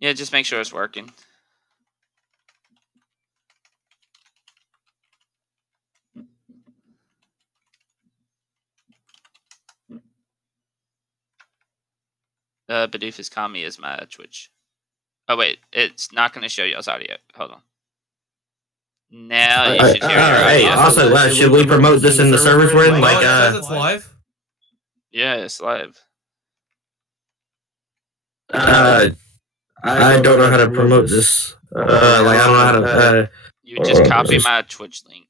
Yeah, just make sure it's working. Bidoofiskami is my Twitch. Oh wait, it's not going to show y'all's audio. Hold on. Now you should hear your audio. Hey, also, should we promote this in the servers we're in? Like, it's live. Yeah, it's live. I don't know how to promote this. I don't know how to. You just copy my Twitch link.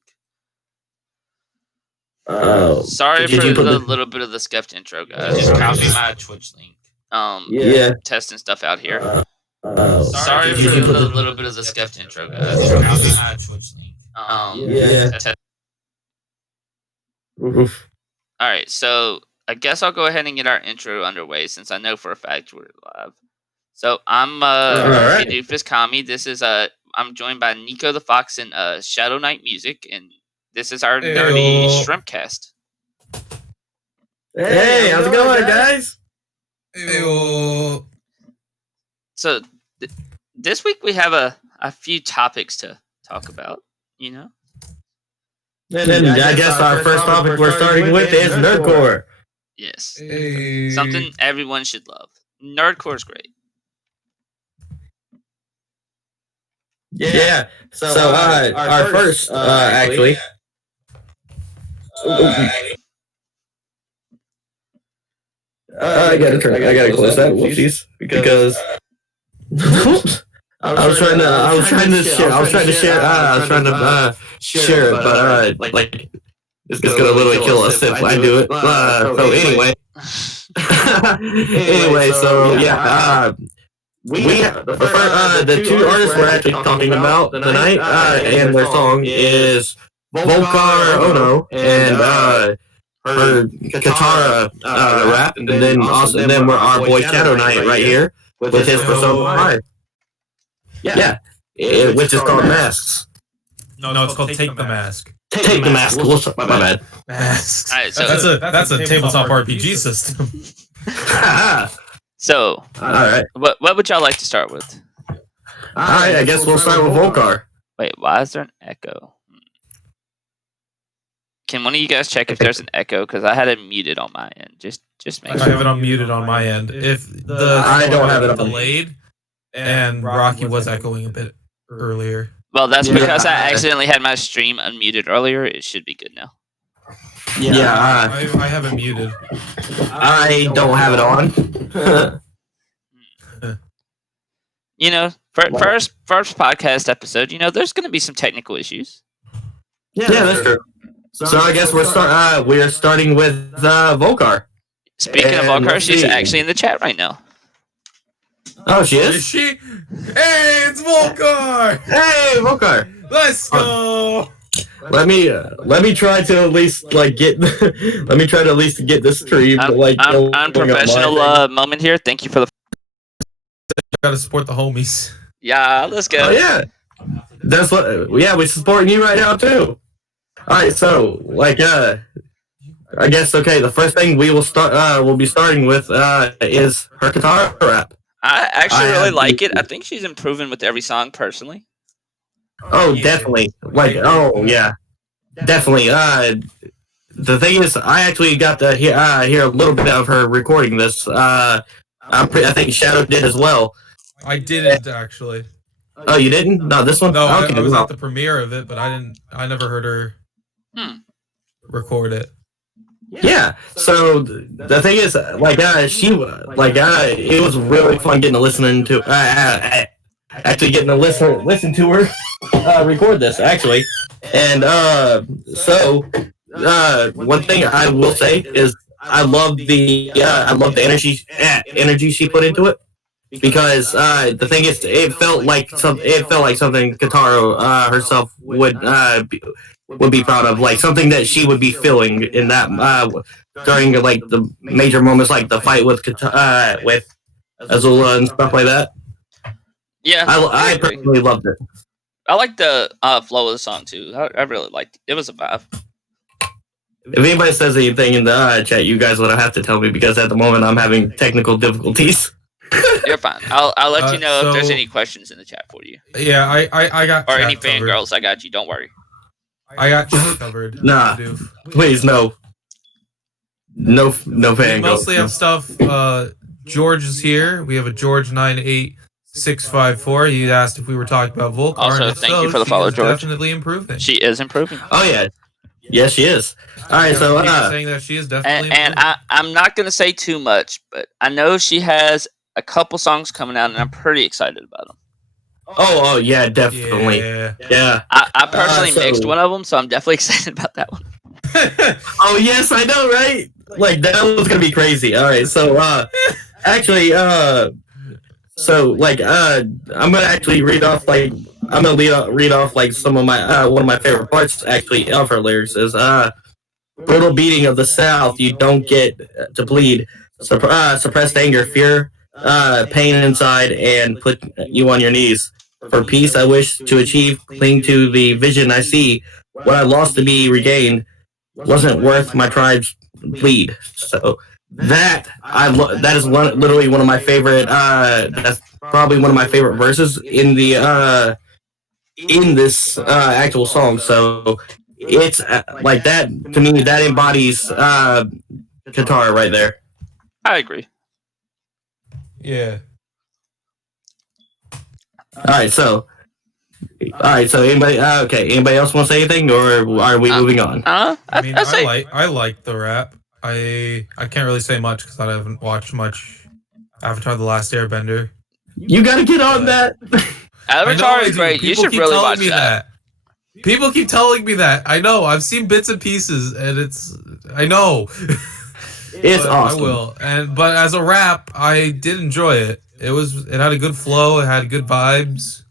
Sorry for the little bit of the scuffed intro, guys. Just copy my Twitch link. Yeah. Testing stuff out here. Sorry for the little bit of the scuffed intro, guys. Just copy my Twitch link. Yeah. Oof. All right, so I guess I'll go ahead and get our intro underway since I know for a fact we're live. So I'm bidoofiskami. This is I'm joined by Nico the Fox and shadowknight music, and this is our nerdy shrimpcast. Hey, how's it going, guys? Ew. So this week we have a few topics to talk about. You know. And I guess our first topic we're starting with is nerdcore. Yes. Hey. Something everyone should love. Nerdcore is great. Yeah. So our first, actually. I gotta close that. Whoopsies. Because. I was trying to share it, but like it's gonna literally kill us if I do it. So anyway, so yeah, the two artists we're actually talking about tonight, and their song is Volcar-ohno and her Katara rap, and then we're our boy shadowknight right here with his Persona 5. Yeah. Which is called Masks. No, it's called Take the Mask. Take the Mask. My bad. Masks. All right, so That's a tabletop RPG system. So, all right. What would y'all like to start with? All right, I guess we'll start with Volcar. Wait, why is there an echo? Can one of you guys check if there's an echo? Because I had it muted on my end. Just make sure. I have it unmuted on my end. If I don't have it delayed, and Rocky was echoing a bit earlier. Well, that's because I accidentally had my stream unmuted earlier. It should be good now. Yeah, I have it muted. I don't have it on. You know, first podcast episode, you know, there's going to be some technical issues. Yeah, that's true. So I guess we're starting with Volcar. Speaking of Volcar, she's actually in the chat right now. Oh, she is? Is she? Hey, it's Volcar! Hey, Volcar! Let's go! Let me try to at least get this stream. Unprofessional moment here. Thank you for the. Gotta support the homies. Yeah, let's go. Oh yeah, that's what. Yeah, we're supporting you right now too. All right, so I guess the first thing we will start. We'll be starting with is her guitar rap. I actually really like it. I think she's improving with every song, personally. Oh, definitely. Yeah, definitely. The thing is, I actually got to hear a little bit of her recording this. I think Shadow did as well. I didn't actually. Oh, you didn't? No, this one. No, okay, I was at the premiere of it, but I never heard her record it. Yeah. So the thing is, it was really fun getting to listen to her record this actually, and one thing I will say is I love the energy she put into it, because the thing is it felt like something Katara herself would be proud of, like something that she would be feeling in that during the major moments, like the fight with Azula and stuff like that. Yeah, I personally loved it. I like the flow of the song too. I really liked it. It was a vibe. If anybody says anything in the chat, you guys would have to tell me, because at the moment I'm having technical difficulties. You're fine. I'll let you know if there's so- any questions in the chat for you. Yeah, I got Or chat any covered. fangirls, I got you. Don't worry. I got chat covered. Nah. Bidoof. Please, no. No We fangirls. mostly have stuff. George is here. We have a George 98654. He asked if we were talking about Volcar. Also, and if thank so, you for the she follow, is George. Definitely improving. She is improving. Oh yeah, yes she is. All right, so saying that she is definitely And I'm not gonna say too much, but I know she has a couple songs coming out, and I'm pretty excited about them. Oh yeah, definitely. Yeah. I personally so- mixed one of them, so I'm definitely excited about that one. Oh yes, I know, right? Like that was gonna be crazy. All right, so actually, I'm gonna actually read off some of my one of my favorite parts actually of her lyrics is brutal beating of the South. You don't get to bleed. Suppressed anger, fear, pain inside, and put you on your knees. For peace, I wish to achieve. Cling to the vision I see. What I lost to be regained wasn't worth my tribe's bleed. So that that is literally one of my favorite. That's probably one of my favorite verses in the in this actual song. So it's like that to me. That embodies Katara right there. I agree. Yeah. All right, so anybody? Okay, anybody else want to say anything, or are we moving on? I mean, I like the rap. I can't really say much because I haven't watched much Avatar: The Last Airbender. You got to get on that. Avatar is great. You should really watch that. People keep telling me that. I know. I've seen bits and pieces, and I know. It's awesome. I will. But as a rap, I did enjoy it. It had a good flow. It had good vibes.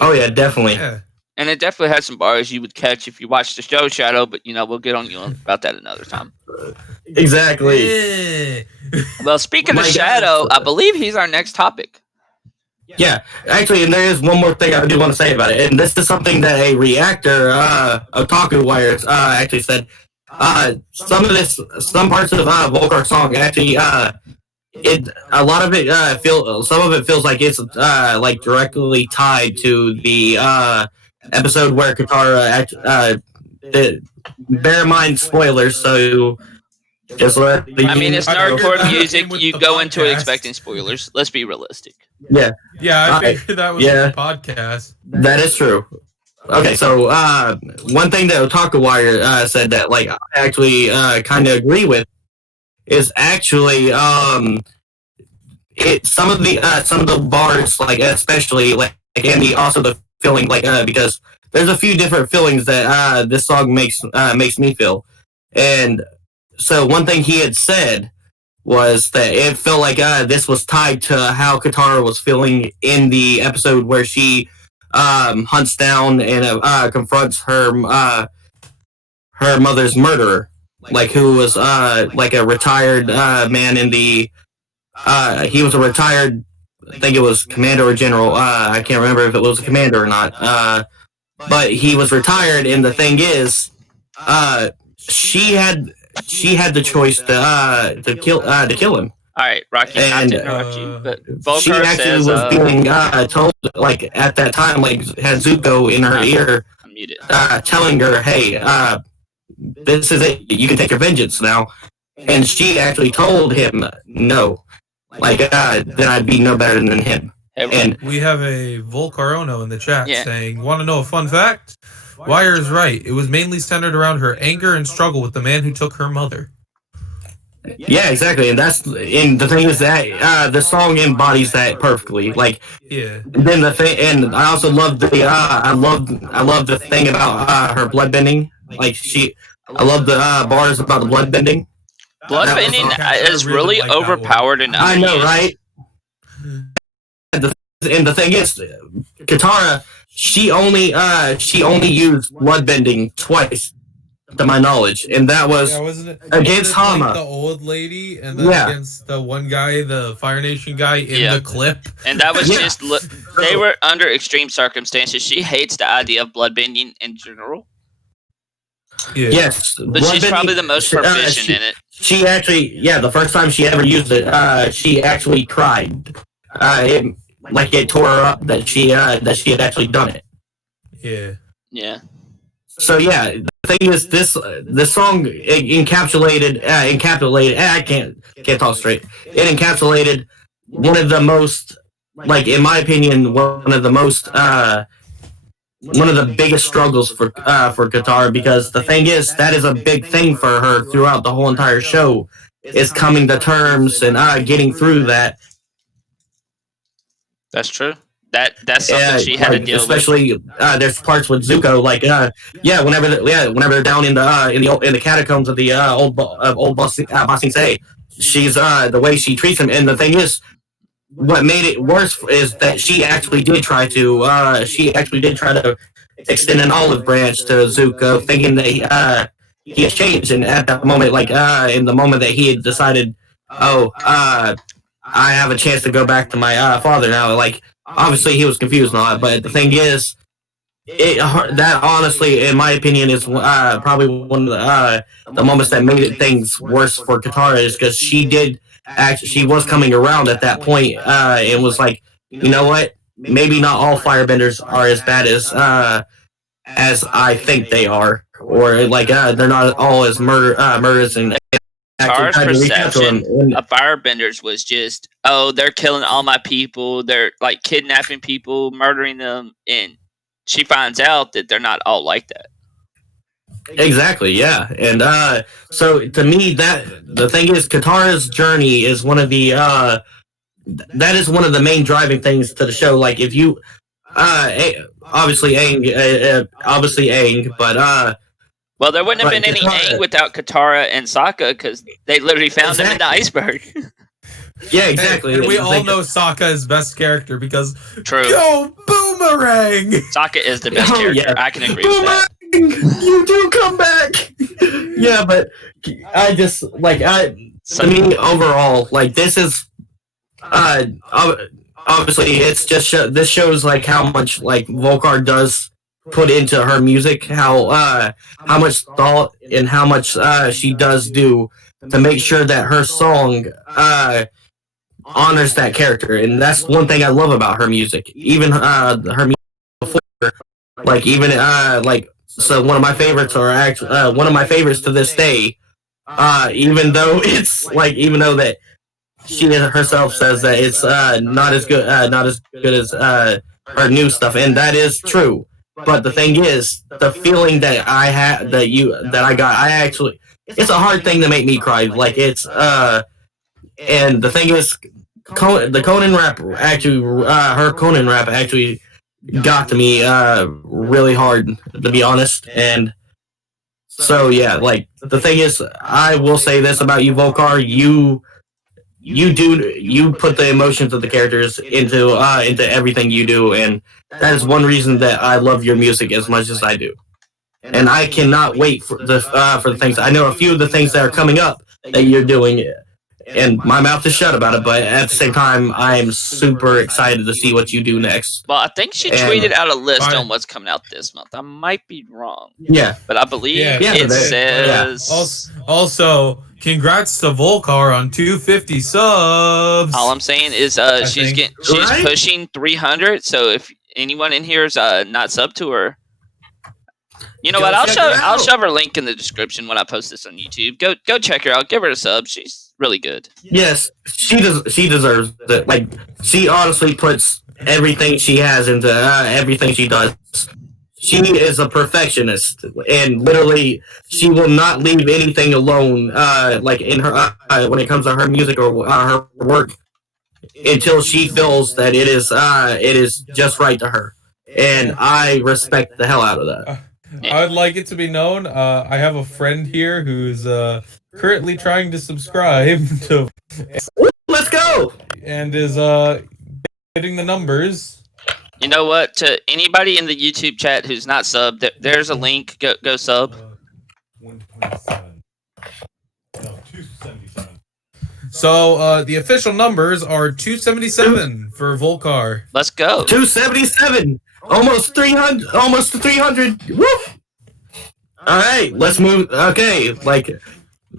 Oh yeah, definitely. Yeah. And it definitely had some bars you would catch if you watched the show Shadow, but we'll get on you about that another time. Exactly. Yeah. Well, speaking of Shadow, I believe he's our next topic. Yeah, actually, and there is one more thing I do want to say about it, and this is something that a reactor, Otaku Wire, actually said. Some parts of Volcar song actually, a lot of it some of it feels like it's like directly tied to the episode where Katara bear in mind spoilers, so just let I mean, it's nerdcore music. With You the go into it podcast. expecting spoilers. Let's be realistic. Yeah, I figured that was the podcast. that is true. Okay, so one thing that Otaku Wire said that like I actually kind of agree with is actually some of the bars, like especially like and also the feeling like because there's a few different feelings that this song makes me feel. And so one thing he had said was that it felt like this was tied to how Katara was feeling in the episode where she hunts down and confronts her mother's murderer, like who was like a retired man in the he was a retired, I think it was commander or general, I can't remember if it was a commander or not, but he was retired, and the thing is she had the choice to kill him. All right, Rocky, not to interrupt you, but She Volcar actually says was being told, like at that time, like had Zuko in her ear, I'm muted. telling her, "Hey, this is it. You can take your vengeance now." And she actually told him, "No, like then I'd be no better than him." And We have a volcar-ohno in the chat saying, "Want to know a fun fact? Wire is right. It was mainly centered around her anger and struggle with the man who took her mother." yeah, exactly. And the thing is that the song embodies that perfectly. Like, then the thing, and I also love the I love the thing about her bloodbending. Like I love the bars about the bloodbending. Bloodbending is really overpowered and I know, right? And the thing is, Katara, she only used bloodbending twice, to my knowledge, and that was against Hama, like the old lady, and then against the one guy, the Fire Nation guy in the clip. And that was just they were under extreme circumstances. She hates the idea of bloodbending in general. Yes, but she's probably the most proficient in it. she actually, the first time she ever used it, she actually cried. It tore her up that she had actually done it. Yeah. Yeah. So yeah, the thing is, this song encapsulated. I can't talk straight. It encapsulated one of the most, in my opinion, one of the biggest struggles for Katara, because the thing is, that is a big thing for her throughout the whole entire show, is coming to terms and getting through that. That's true. That's something she had to deal especially, with. Especially, there's parts with Zuko, whenever they're down in the catacombs of the old Ba Sing Se, she's the way she treats him. And the thing is, what made it worse is that she actually did try to extend an olive branch to Zuko, thinking that he has changed. And at that moment, in the moment that he had decided, I have a chance to go back to my father now, obviously he was confused and all that. But the thing is, that honestly, in my opinion, is probably one of the moments that made things worse for Katara, is because she was coming around at that point, and was like, you know what? Maybe not all firebenders are as bad as I think they are, or they're not all as murderous and. Katara's perception of firebenders was just, they're killing all my people, they're kidnapping people, murdering them, and she finds out that they're not all like that. Exactly, yeah. And so to me, the thing is, Katara's journey is one of the that is one of the main driving things to the show. If you obviously Aang, but well, there wouldn't have been any Aang without Katara and Sokka, because they literally found him in the iceberg. Yeah, exactly. And we all know Sokka is best character because true. Yo, Boomerang! Sokka is the best character. Yeah. I can agree with that. You do come back. Yeah, but I just to me overall, this is obviously it's just this shows how much Volcar does put into her music, how much thought and how much she does do to make sure that her song honors that character. And that's one thing I love about her music. Even her music before, so one of my favorites are actually one of my favorites to this day, even though that she herself says that it's not as good as her new stuff, and that is true. But the thing is, the feeling that I had, that I got, it's a hard thing to make me cry. And the thing is, the Conan rap actually, her Conan rap actually got to me really hard, to be honest. And so yeah, the thing is, I will say this about you, Volcar, you put the emotions of the characters into everything you do, and that is one reason that I love your music as much as I do. And I cannot wait for the things. I know a few of the things that are coming up that you're doing, and my mouth is shut about it, but at the same time, I am super excited to see what you do next. Well, I think she tweeted out a list on what's coming out this month. I might be wrong. Yeah. But I believe it says... Yeah. Also, congrats to Volcar on 250 subs. All I'm saying is she's pushing 300, so if anyone in here is not sub to her, you know what? I'll shove her link in the description when I post this on YouTube. Go check her out. Give her a sub. She's really good. Yes, she deserves it. She honestly puts everything she has into everything she does. She is a perfectionist, and literally, she will not leave anything alone. In her when it comes to her music or her work, until she feels that it is just right to her. And I respect the hell out of that. I would like it to be known, I have a friend here who's currently trying to subscribe to... Let's go! And is getting the numbers. You know what? To anybody in the YouTube chat who's not subbed, there's a link. Go sub. 127. No, 277. So the official numbers are 277 for Volcar. Let's go. 277. Almost 300. Almost 300. Woo! All right, let's move. Okay,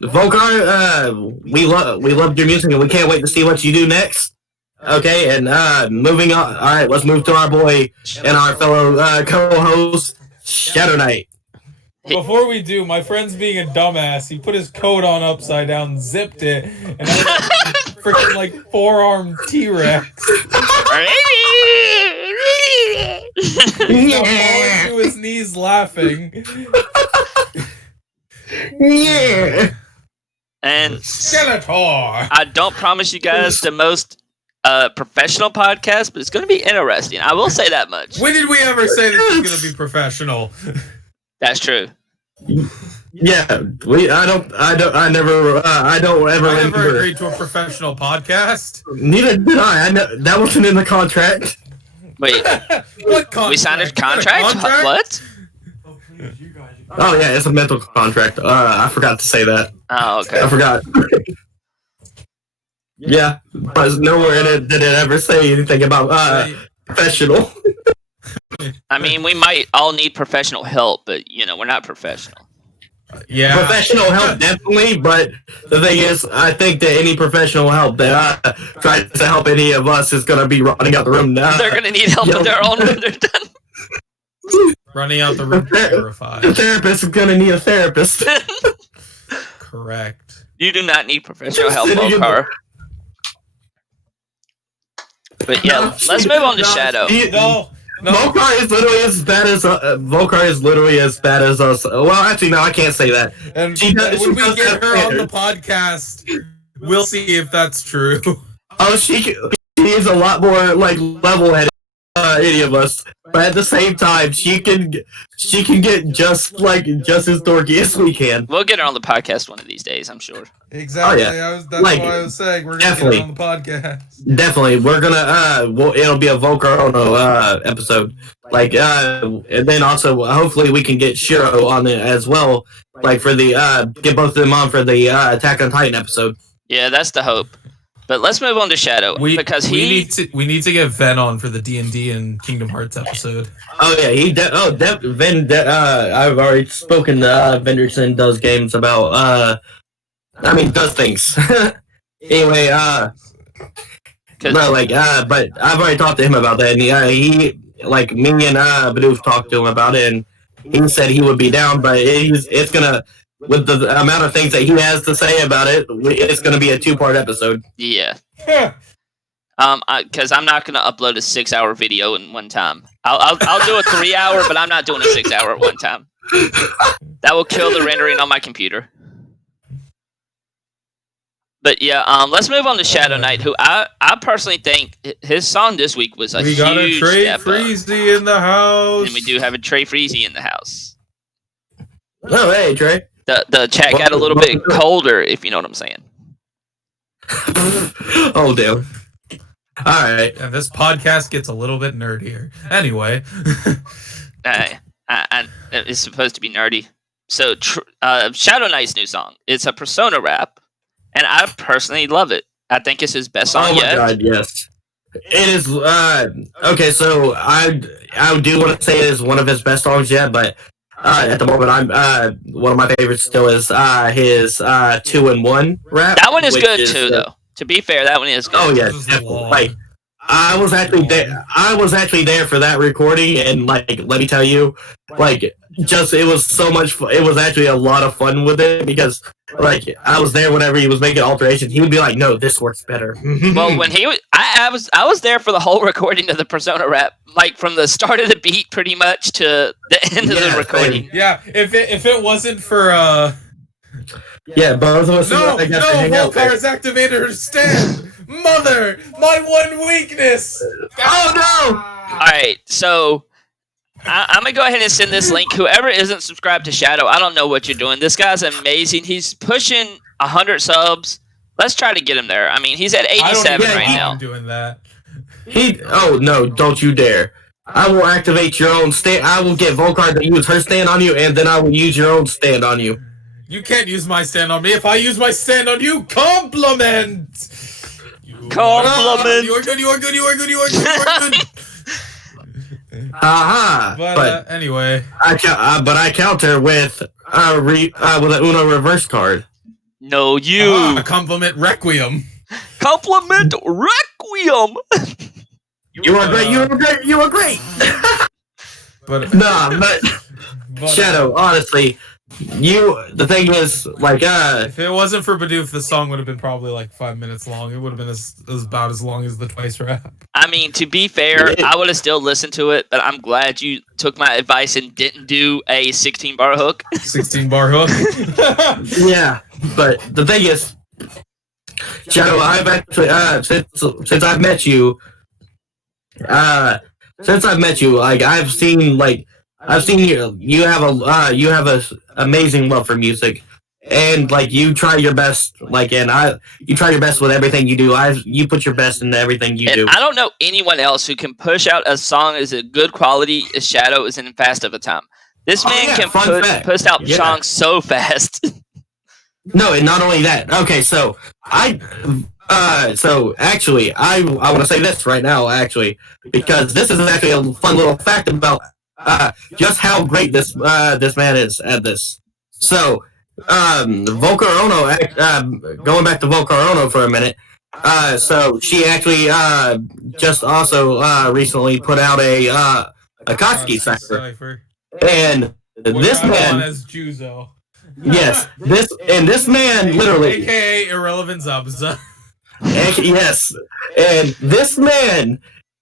Volcar, we love your music and we can't wait to see what you do next. Okay, and moving on. All right, let's move to our boy and our fellow co-host, Shadow Knight. Before we do, my friend's being a dumbass. He put his coat on upside down, zipped it, and I was freaking like four-armed T-Rex. He's now falling to his knees laughing. Yeah. And Skeletor. I don't promise you guys the most professional podcast, but it's going to be interesting. I will say that much. When did we ever say this is going to be professional? That's true. Yeah, I never agreed to a professional podcast. Neither did I. That wasn't in the contract. Wait, what contract? We signed a contract? What? Oh yeah, it's a mental contract. I forgot to say that. Oh, okay. I forgot. Yeah, but nowhere in it did it ever say anything about professional. I mean, we might all need professional help, but we're not professional. Yeah, professional help definitely, but the thing is, I think that any professional help that tries to help any of us is gonna be running out the room now. They're gonna need help with their own when they're done. Running out the room terrified. The therapist is gonna need a therapist. Correct. You do not need professional help, Volcar. But yeah, let's move on to Shadow. No. Volcar is literally as bad as us. Well, actually, no, I can't say that. And when we get her on the podcast, we'll see if that's true. Oh, she is a lot more like level-headed than any of us, but at the same time, she can get just as dorky as we can. We'll get her on the podcast one of these days, I'm sure. Exactly. Oh, yeah. That's what I was saying. We're gonna get her on the podcast. Definitely, we're gonna it'll be a volcar-ohno episode. And then also hopefully we can get Shiro on it as well. Like for the get both of them on for the Attack on Titan episode. Yeah, that's the hope. But let's move on to Shadow because we need to get Ven on for the D&D and Kingdom Hearts episode. Oh yeah, Ven. I've already spoken to Venderson does games about does things. Anyway, but I've already talked to him about that, and he like me and Bidoof talked to him about it, and he said he would be down, but it's gonna. With the amount of things that he has to say about it, it's going to be a 2-part episode. Yeah. Because I'm not going to upload a 6-hour video in one time. I'll do a 3-hour, but I'm not doing a 6-hour at one time. That will kill the rendering on my computer. But yeah, let's move on to Shadow Knight, who I personally think his song this week was a huge step up. We got a Trey Freezy in the house. And we do have a Trey Freezy in the house. Oh, hey, Trey. The chat got a little bit colder, if you know what I'm saying. Oh, damn. All right. And this podcast gets a little bit nerdier. Anyway. It's supposed to be nerdy. So, Shadow Knight's new song. It's a Persona rap, and I personally love it. I think it's his best song yet. Oh, my God, yes. It is, okay, so I do want to say it is one of his best songs yet, but at the moment, I'm one of my favorites still is his 2-in-1 rap. That one is good too, though. To be fair, that one is good. Oh yeah, definitely. Like I was actually there for that recording, and like let me tell you, like it was so much fun. It was actually a lot of fun with it because like I was there whenever he was making alterations. He would be like, "No, this works better." Well, when he was, I was there for the whole recording of the Persona rap, like from the start of the beat, pretty much to the end of the recording. Yeah, if it wasn't for yeah, both of us. No, Volcar's activated her stand. Mother, my one weakness. Oh no! All right, so I'm gonna go ahead and send this link. Whoever isn't subscribed to Shadow, I don't know what you're doing. This guy's amazing. He's pushing 100 subs. Let's try to get him there. I mean, he's at 87 right now. I'm doing that. Oh no! Don't you dare! I will activate your own stand. I will get Volcar to use her stand on you, and then I will use your own stand on you. You can't use my stand on me. If I use my stand on you, compliment. Compliment. You are good. You are good. You are good. You are good. You are good. But anyway, I counter with an Uno reverse card. No, you. Compliment Requiem. Compliment Requiem. You are great. You are great. You are great. But Nah, but Shadow, honestly, the thing is, like, if it wasn't for Bidoof, the song would have been probably like 5 minutes long. It would have been about as long as the Twice rap. I mean, to be fair, I would have still listened to it, but I'm glad you took my advice and didn't do a 16-bar hook. 16-bar hook. yeah, but the thing is, Shadow, I've actually since I've met you, like I've seen you have a amazing love for music, and like you try your best, you try your best with everything you do. You put your best into everything you do. I don't know anyone else who can push out a song as a good quality as Shadow is in Fast of a Time. This man can push out songs so fast. No, and not only that. Okay, so actually, I want to say this right now, actually, because this is actually a fun little fact about just how great this man is at this. So, volcar-ohno, going back to volcar-ohno for a minute. So she actually just also recently put out a Koski cipher, and this man as Juzo. Yes, this man literally, AKA Irrelevant Zabza. Yes, and this man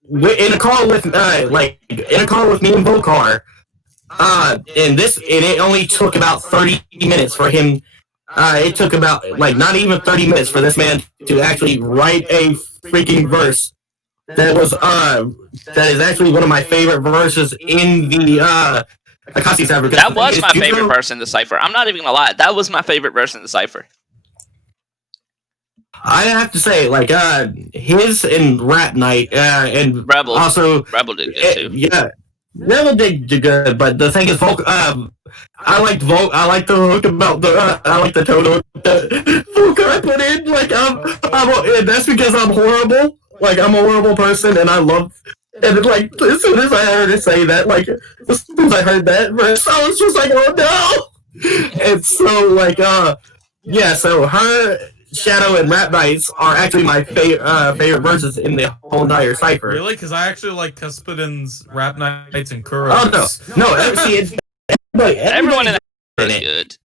in a call with me and Volcar, and it only took about 30 minutes for him. It took about not even 30 minutes for this man to actually write a freaking verse that is actually one of my favorite verses in the. That was my favorite verse in the cipher. I'm not even gonna lie. That was my favorite verse in the cipher. I have to say, his and Rap Night, and Rebel also Rebel did good too. Yeah, Rebel did good, but the thing is, I like the hook about I like the tone of the Volcar I put in. And that's because I'm horrible. I'm a horrible person, and I love. And as soon as I heard her say that, as soon as I heard that verse, I was just like, oh no! And so, yeah, so her, Shadow, and Rap Nights are actually my favorite verses in the whole entire cipher. Really? Because I actually like Cuspidon's Rap Nights and Kuros. Oh, no. See, everyone in that is good.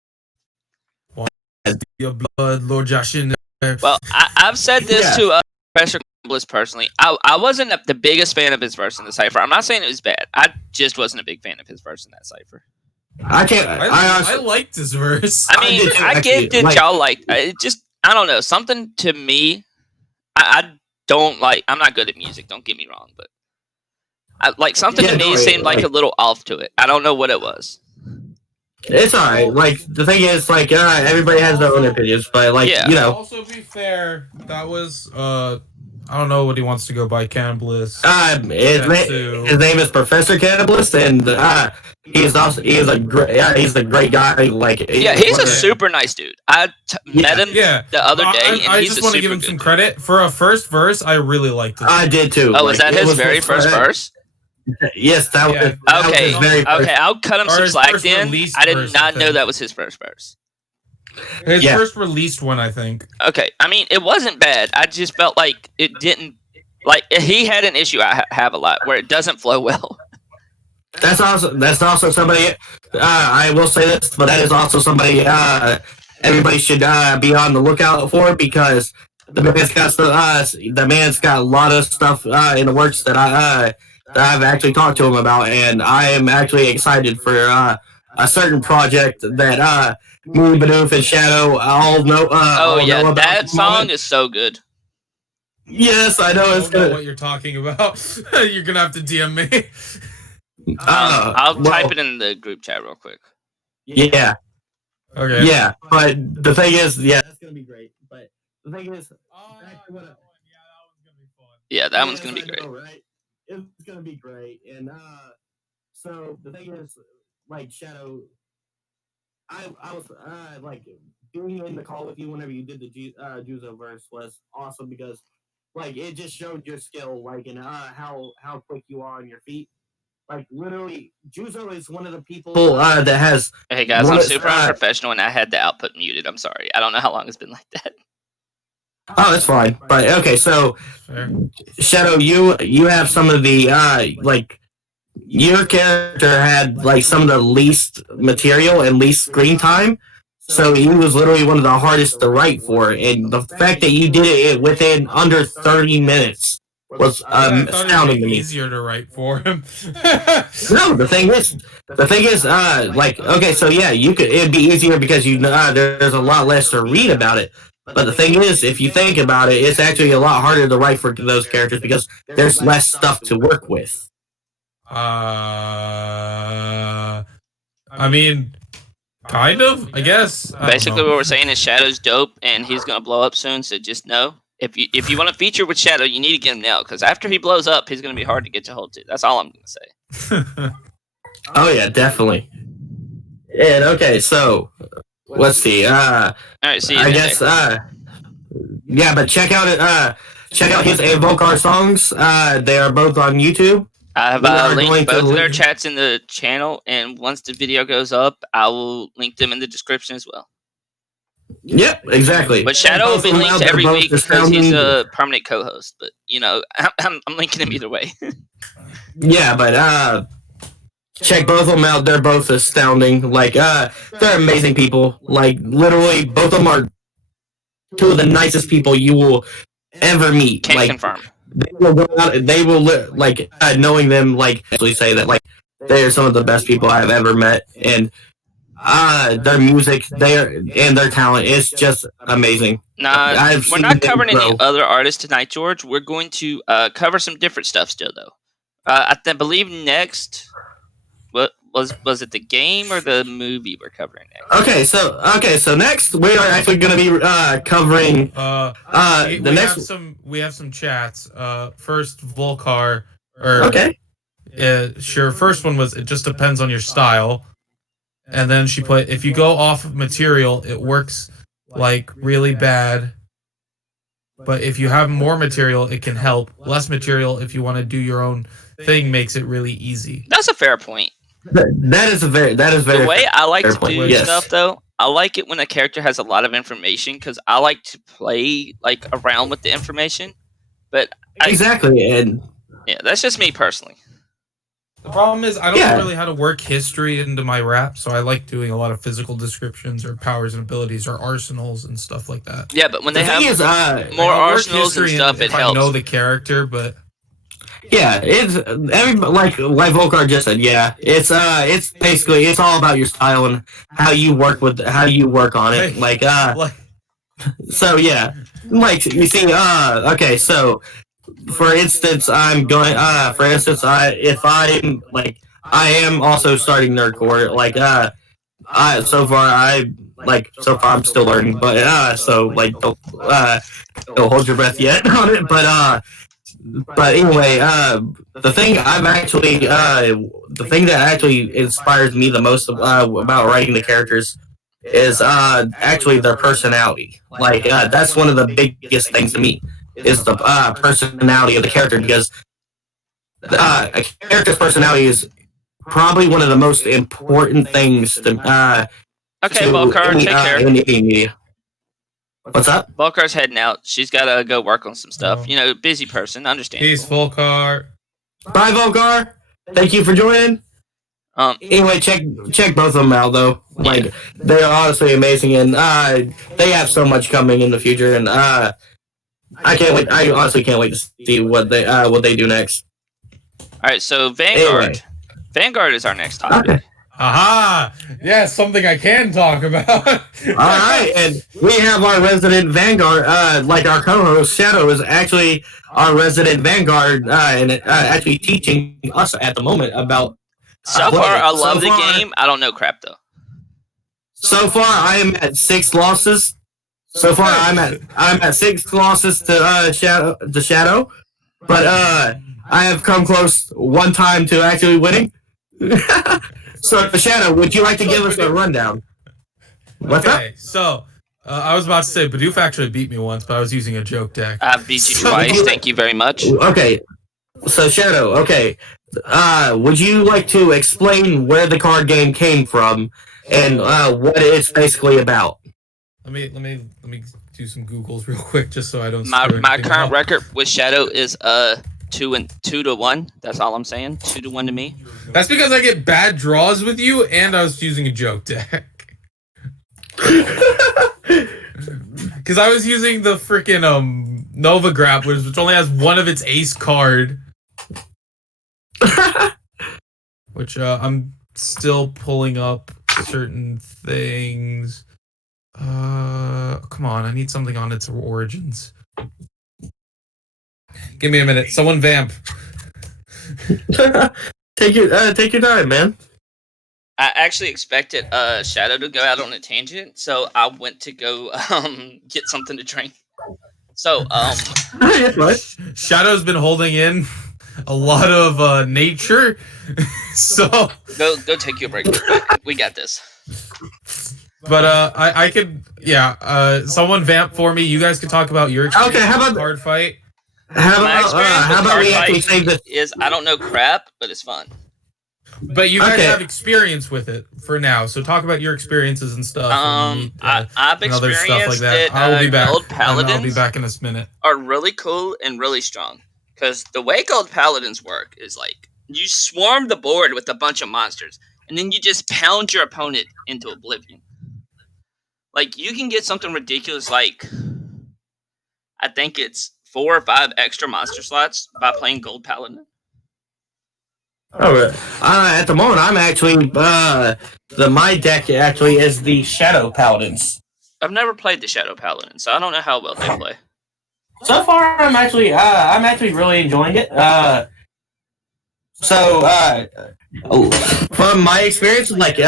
Your blood, Lord Joshin. Well, I've said this to Professor personally. I wasn't the biggest fan of his verse in the cipher. I'm not saying it was bad. I just wasn't a big fan of his verse in that cipher. I liked his verse. I mean, I get that y'all like it. Just I don't know, something to me. I don't like. I'm not good at music. Don't get me wrong, but something to me seemed like a little off to it. I don't know what it was. It's alright. The thing is, everybody has their own opinions, but Also, be fair, that was I don't know what he wants to go by, Cannibalist. His name is Professor Cannibalist, and he's a great guy. He's a super nice dude. I met him the other day, and I he's just want to give him some credit for a first verse. I really liked it. I did too. Oh, was that his very first verse? Yes, that was. Okay, was his very first. Okay, I'll cut him some slack then. I did not know that was his first verse. His first released one, I think. Okay, I mean, it wasn't bad. I just felt like it didn't. He had an issue I have a lot where it doesn't flow well. That's also somebody. I will say this, but that is also somebody. Everybody should be on the lookout for, because the man's got a lot of stuff in the works that I've actually talked to him about, and I am actually excited for a certain project that me, Bidoof, and Shadow all know. Know about that song is so good. Yes, I know. I don't know what you're talking about. You're gonna have to DM me. I'll type it in the group chat real quick. Yeah. Okay. Yeah, but the thing is, that's gonna be great. But the thing is, that one's gonna be great. Right? It's gonna be great, and so the thing is, Shadow, I was being in the call with you whenever you did the Juzo verse was awesome, because it just showed your skill, and how quick you are on your feet. literally, Juzo is one of the people that has. Hey guys, I'm super unprofessional and I had the output muted. I'm sorry. I don't know how long it's been like that. Oh, that's fine. But okay, so Shadow, you have some of the your character had some of the least material and least screen time. So he was literally one of the hardest to write for, and the fact that you did it within under 30 minutes was astounding to me. Easier to write for him. No, the thing is, okay, so yeah, it'd be easier because there's a lot less to read about it. But the thing is, if you think about it, it's actually a lot harder to write for those characters because there's less stuff to work with. I mean, kind of, I guess. Basically, what we're saying is Shadow's dope, and he's gonna blow up soon. So just know, if you want to feature with Shadow, you need to get him now, because after he blows up, he's gonna be hard to get to hold to. That's all I'm gonna say. Oh yeah, definitely. And okay, so let's see. All right, see you. I guess. Yeah, but check out his and Volcar songs. They are both on YouTube. I have linked both of their chats in the channel, and once the video goes up, I will link them in the description as well. Yep, exactly. But Shadow will be linked every week because he's a permanent co-host. But I'm linking him either way. Yeah, but check both of them out. They're both astounding. They're amazing people. Literally, both of them are two of the nicest people you will ever meet. Can't confirm. They will go out. They will knowing them. Actually say that they are some of the best people I've ever met, and their music, their talent is just amazing. Nah, we're not covering any other artists tonight, George. We're going to cover some different stuff still, though. I believe next. What was it? The game or the movie we're covering next? Okay, so next we are actually going to be covering we have some chats. First, Volcar. Okay. Sure. First one was, it just depends on your style, and then she put, if you go off of material, it works really bad. But if you have more material, it can help. Less material, if you want to do your own thing, makes it really easy. That's a fair point. That is very. The way I like to do yes. stuff, though, I like it when a character has a lot of information, because I like to play around with the information. But exactly, and yeah, that's just me personally. The problem is I don't know really how to work history into my rap, so I like doing a lot of physical descriptions or powers and abilities or arsenals and stuff like that. Yeah, but when they have more arsenals and stuff, it helps. I know the character, but yeah, it's like Volcar just said. Yeah, it's basically it's all about your style and how you work on it. So yeah, you see, okay, so. For instance, I am also starting nerdcore. So far I'm still learning, but don't hold your breath yet on it. But anyway, the thing that actually inspires me the most about writing the characters is actually their personality. That's one of the biggest things to me. Is the personality of the character, because a character's personality is probably one of the most important things to Volcar, take care. In any media. What's up? Volcar's heading out. She's got to go work on some stuff. Busy person. Understandable. Peace, Volcar. Bye, Volcar. Thank you for joining. Anyway, check both of them out, though. They are honestly amazing, and they have so much coming in the future, and I can't wait. I honestly can't wait to see what they do next. All right, so Vanguard. Anyway. Vanguard is our next topic. Okay. Aha! Yeah, something I can talk about. All right, and we have our resident Vanguard. Our co-host Shadow is actually our resident Vanguard, and actually teaching us at the moment about. So far, I love the game. I don't know crap though. So far, I am at 6 losses. So far, I'm at 6 losses to Shadow, but I have come close one time to actually winning. So, Shadow, would you like to give us a rundown? What's up? So I was about to say Bidoof actually beat me once, but I was using a joke deck. I beat you twice. Thank you very much. Okay, so Shadow. Okay, would you like to explain where the card game came from and what it's basically about? Let me do some Googles real quick just so I don't. My current record with Shadow is 2 to 1. That's all I'm saying. 2 to 1 to me. That's because I get bad draws with you, and I was using a joke deck. Because I was using the freaking Nova Grapplers, which only has one of its ace card. Which I'm still pulling up certain things. Come on, I need something on its origins. Give me a minute. Someone vamp. Take your time, man. I actually expected Shadow to go out on a tangent, so I went to go get something to drink. So Shadow's been holding in a lot of nature, so go take your break. We got this. But I could, someone vamp for me. You guys could talk about your experience. Okay, how about card fight? How about we actually say this? I don't know crap, but it's fun. But you guys have experience with it for now, so talk about your experiences and stuff. I've experienced stuff like that. I will be back. Gold Paladins I'll be back in a minute. Are really cool and really strong because the way Gold Paladins work is like you swarm the board with a bunch of monsters, and then you just pound your opponent into oblivion. Like you can get something ridiculous, like I think it's 4 or 5 extra monster slots by playing Gold Paladin. Alright. At the moment, I'm actually my deck actually is the Shadow Paladins. I've never played the Shadow Paladin, so I don't know how well they play. So far, I'm actually really enjoying it. From my experience, like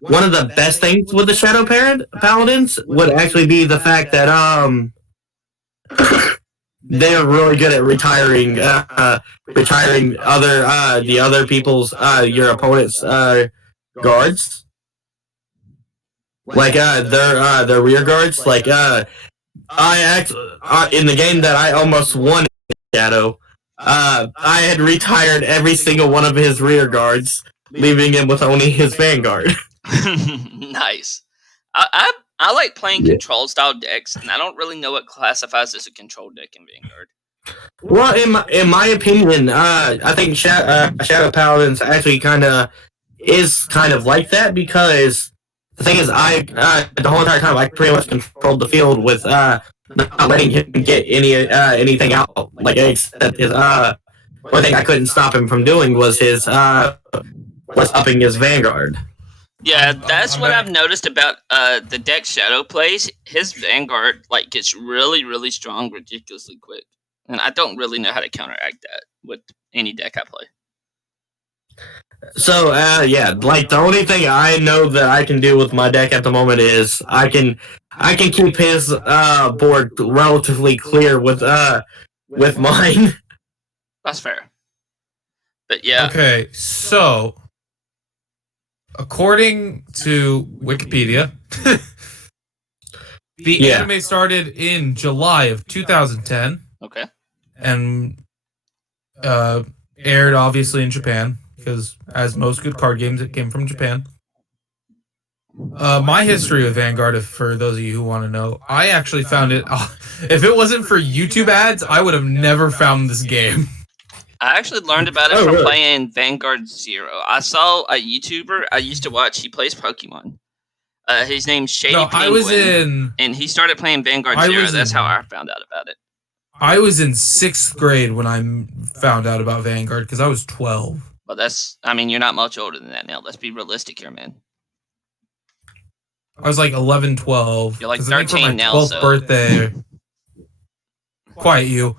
one of the best things with the Shadow Paladins would actually be the fact that they're really good at retiring the other people's your opponent's guards, like their rear guards. Like I in the game that I almost won Shadow, I had retired every single one of his rear guards, leaving him with only his vanguard. Nice. I like playing control style decks, and I don't really know what classifies as a control deck in Vanguard. Well, in my opinion, I think Shadow Paladins actually is kind of like that, because the thing is, the whole entire time I pretty much controlled the field with not letting him get anything out. Like except his one thing I couldn't stop him from doing was his was upping his Vanguard. Yeah, that's what I've noticed about the deck Shadow plays. His Vanguard gets really, really strong ridiculously quick. And I don't really know how to counteract that with any deck I play. So, the only thing I know that I can do with my deck at the moment is I can keep his board relatively clear with mine. That's fair. But yeah. Okay, so according to Wikipedia, the anime started in July of 2010. Okay. And aired obviously in Japan, because as most good card games, it came from Japan. My history with Vanguard, for those of you who want to know, I actually found it. If it wasn't for YouTube ads, I would have never found this game. I actually learned about it from playing Vanguard Zero. I saw a YouTuber I used to watch. He plays Pokemon. His name's Shady Penguin, and he started playing Vanguard Zero. That's how I found out about it. I was in 6th grade when I found out about Vanguard, because I was 12. But you're not much older than that now. Let's be realistic here, man. I was like 11, 12. You're like 13 now, 12th so. birthday. Quiet you.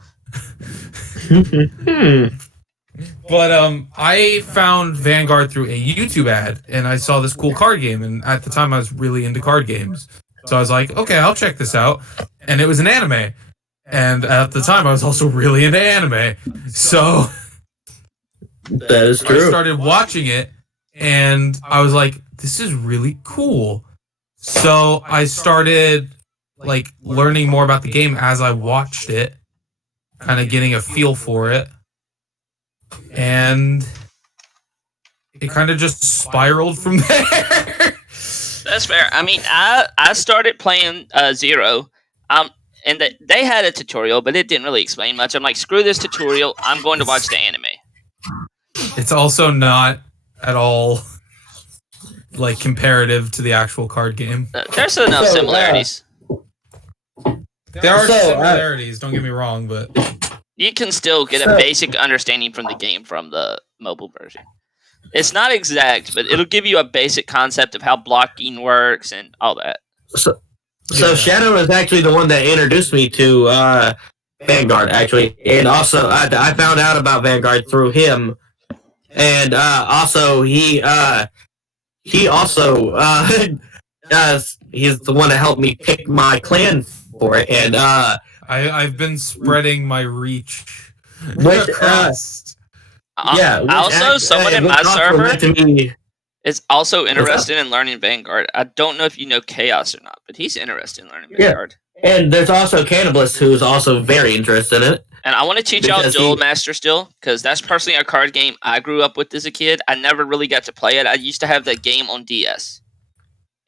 But I found Vanguard through a YouTube ad, and I saw this cool card game, and at the time I was really into card games. So I was like, okay, I'll check this out. And it was an anime. And at the time, I was also really into anime. So that is true. I started watching it, and I was like, this is really cool. So I started learning more about the game as I watched it, kind of getting a feel for it. And it kind of just spiraled from there. That's fair. I mean, I started playing Zero, and they had a tutorial, but it didn't really explain much. I'm like, screw this tutorial. I'm going to watch the anime. It's also not at all like comparative to the actual card game. There's enough similarities. There are similarities. Don't get me wrong, but you can still get a basic understanding from the game from the mobile version. It's not exact, but it'll give you a basic concept of how blocking works and all that. So Shadow is actually the one that introduced me to Vanguard, actually, and also I found out about Vanguard through him, and also he also he's the one that helped me pick my clan for it, and I've been spreading my reach across. Someone in my server is also interested in learning Vanguard. I don't know if you know Chaos or not, but he's interested in learning Vanguard. And there's also Cannibalist, who's also very interested in it. And I want to teach y'all Duel Master still, because that's personally a card game I grew up with as a kid. I never really got to play it. I used to have that game on DS,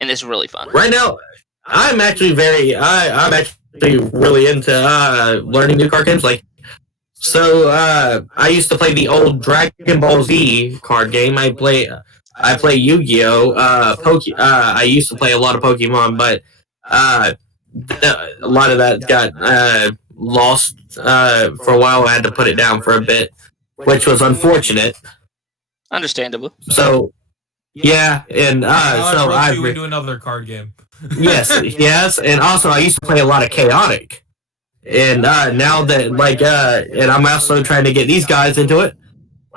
and it's really fun. Right now, I'm actually really into learning new card games. So I used to play the old Dragon Ball Z card game. I play Yu-Gi-Oh. I used to play a lot of Pokemon, but a lot of that got lost for a while. I had to put it down for a bit, which was unfortunate. Understandable. So yeah, and so I you into another card game. yes, and also I used to play a lot of Chaotic. And now that and I'm also trying to get these guys into it,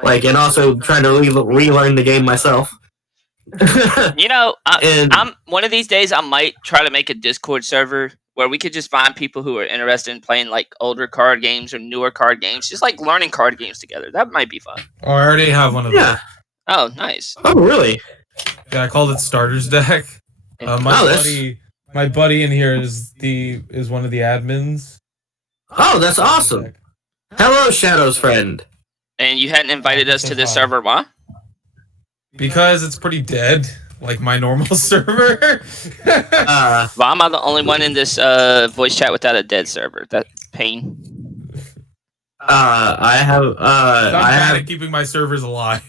and also trying to relearn the game myself. I'm one of these days I might try to make a Discord server where we could just find people who are interested in playing older card games or newer card games, just learning card games together. That might be fun. Oh, I already have one of those. Oh, nice. Oh, really? Yeah, I called it Starters Deck. My buddy in here is one of the admins. Oh, that's awesome. Hello, Shadow's friend. And you hadn't invited us to this server, why? Because it's pretty dead, like my normal server. Why am I the only one in this voice chat without a dead server? That pain. I have keeping my servers alive.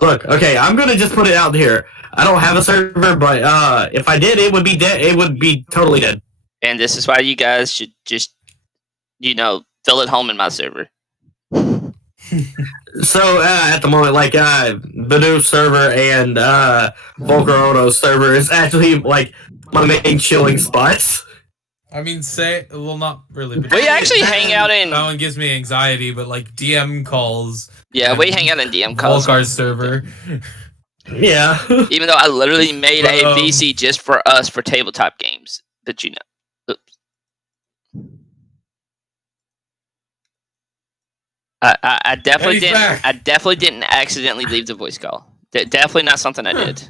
Look, okay, I'm gonna just put it out here. I don't have a server, but if I did, it would be dead. It would be totally dead. And this is why you guys should just, feel at home in my server. So at the moment, Bidoof server and volcar-ohno server is actually my main chilling spots. I mean, not really. We actually hang out in. That one gives me anxiety, but DM calls. Yeah, we hang out in DM calls. Volcar server. Yeah. Even though I literally made a VC just for us for tabletop games, but Oops. I definitely didn't. Back. I definitely didn't accidentally leave the voice call. Definitely not something I did.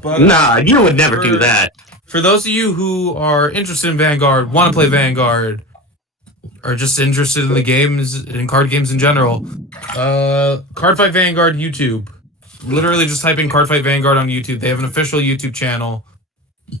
But, nah, you would never do that. For those of you who are interested in Vanguard, want to play Vanguard, or just interested in the games, in card games in general, Cardfight Vanguard YouTube. Literally just type in Cardfight Vanguard on YouTube. They have an official YouTube channel.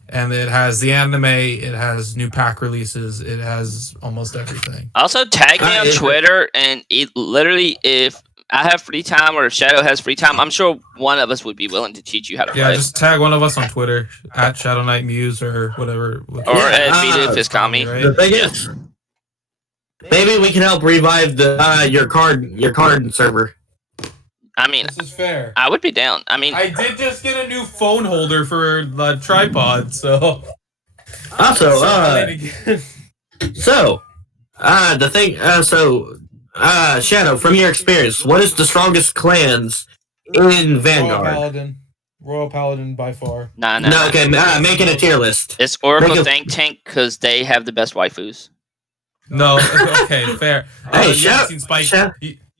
And it has the anime, it has new pack releases, it has almost everything. Also, tag me on Twitter, and literally, if I have free time or if Shadow has free time, I'm sure one of us would be willing to teach you how to play. Yeah, just tag one of us on Twitter, at shadowknight muse or whatever. Or at bidoofiskami. Right? The thing is, maybe we can help revive your card server. I mean, this is fair. I would be down. I mean, I did just get a new phone holder for the tripod, so. Also, Shadow, from your experience, what is the strongest clans in Vanguard? Royal Paladin by far. Nah. Okay, making a tier list. It's Oracle Think Tank because they have the best waifus. No, okay, fair. Hey,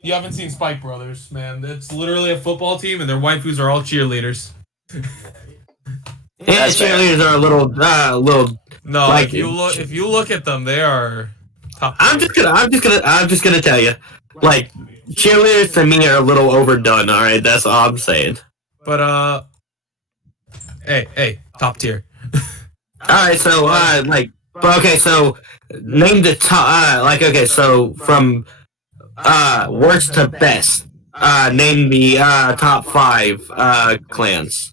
You haven't seen Spike Brothers, man. It's literally a football team, and their waifus are all cheerleaders. Yeah, cheerleaders are a little. No, if you look at them, they are top. I'm just gonna tell you, cheerleaders to me are a little overdone. All right, that's all I'm saying. But hey, top tier. Alright, so so name the top so from worst to best. Name the top 5 clans.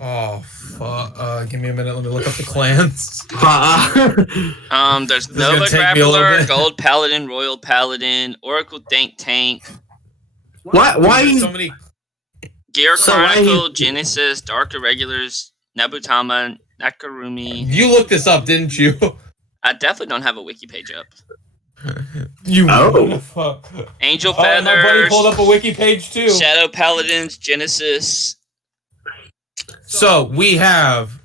Oh fuck! Give me a minute. Let me look up the clans. There's Nova Grappler, Gold Paladin, Royal Paladin, Oracle Tank. Why so many? Gear Chronicle, Genesis, Dark Irregulars, Nabutama, Nakarumi. You looked this up, didn't you? I definitely don't have a wiki page up. Fuck. Angel Feathers. My buddy pulled up a wiki page too. Shadow Paladins, Genesis. So we have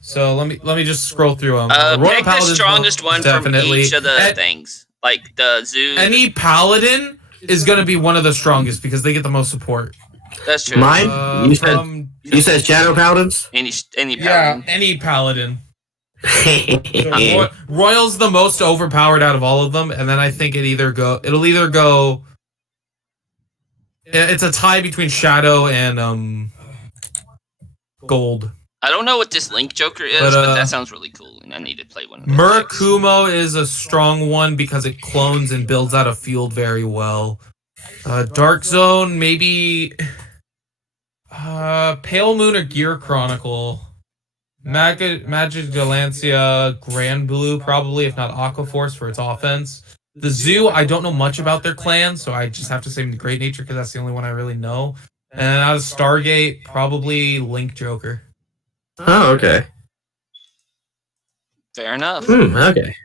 so let me just scroll through them. Pick the strongest one from each of the things. Like the zoo. Any paladin is gonna be one of the strongest because they get the most support. That's true. Mine? You said Shadow Paladins? Any paladin. Yeah, any paladin. So Royal's the most overpowered out of all of them, and then I think it'll either go. It's a tie between Shadow and Gold. I don't know what this Link Joker is, but that sounds really cool, and I need to play one of those. Murakumo is a strong one because it clones and builds out a field very well. Dark Zone, maybe Pale Moon or Gear Chronicle. Magic Delancia, Grand Blue probably, if not Aqua Force for its offense. The Zoo, I don't know much about their clan, so I just have to say Great Nature because that's the only one I really know. And out of Stargate, probably Link Joker. Oh, okay. Fair enough. Okay.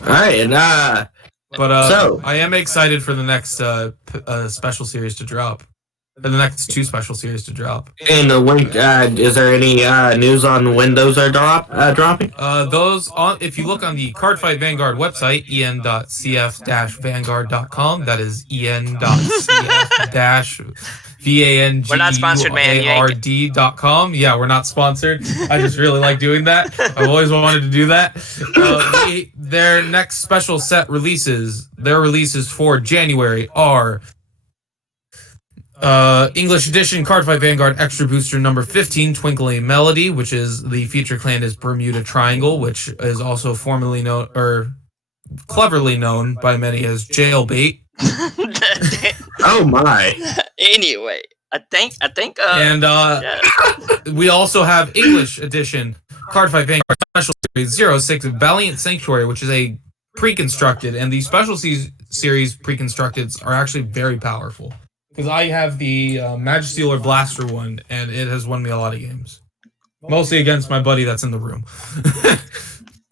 Alright, and But so I am excited for the next special series to drop. For the next 2 special series to drop. And the link, is there any news on when those are dropping? Those on if you look on the Cardfight Vanguard website, en.cf-vanguard.com, that is en.cf-vanguard.com. We're not sponsored, man. Yeah, we're not sponsored. I just really like doing that. I've always wanted to do that. Their next special set releases, their releases for January are English Edition Cardfight Vanguard Extra Booster number 15, Twinkling Melody, which is the feature clan is Bermuda Triangle, which is also formerly known or cleverly known by many as Jailbait. Oh my! Anyway, I think. And yeah. we also have English Edition Cardfight Vanguard Special Series 06 Valiant Sanctuary, which is a pre-constructed, and the Special Series pre-constructeds are actually very powerful. Because I have the Magisteel Blaster one, and it has won me a lot of games. Mostly against my buddy that's in the room.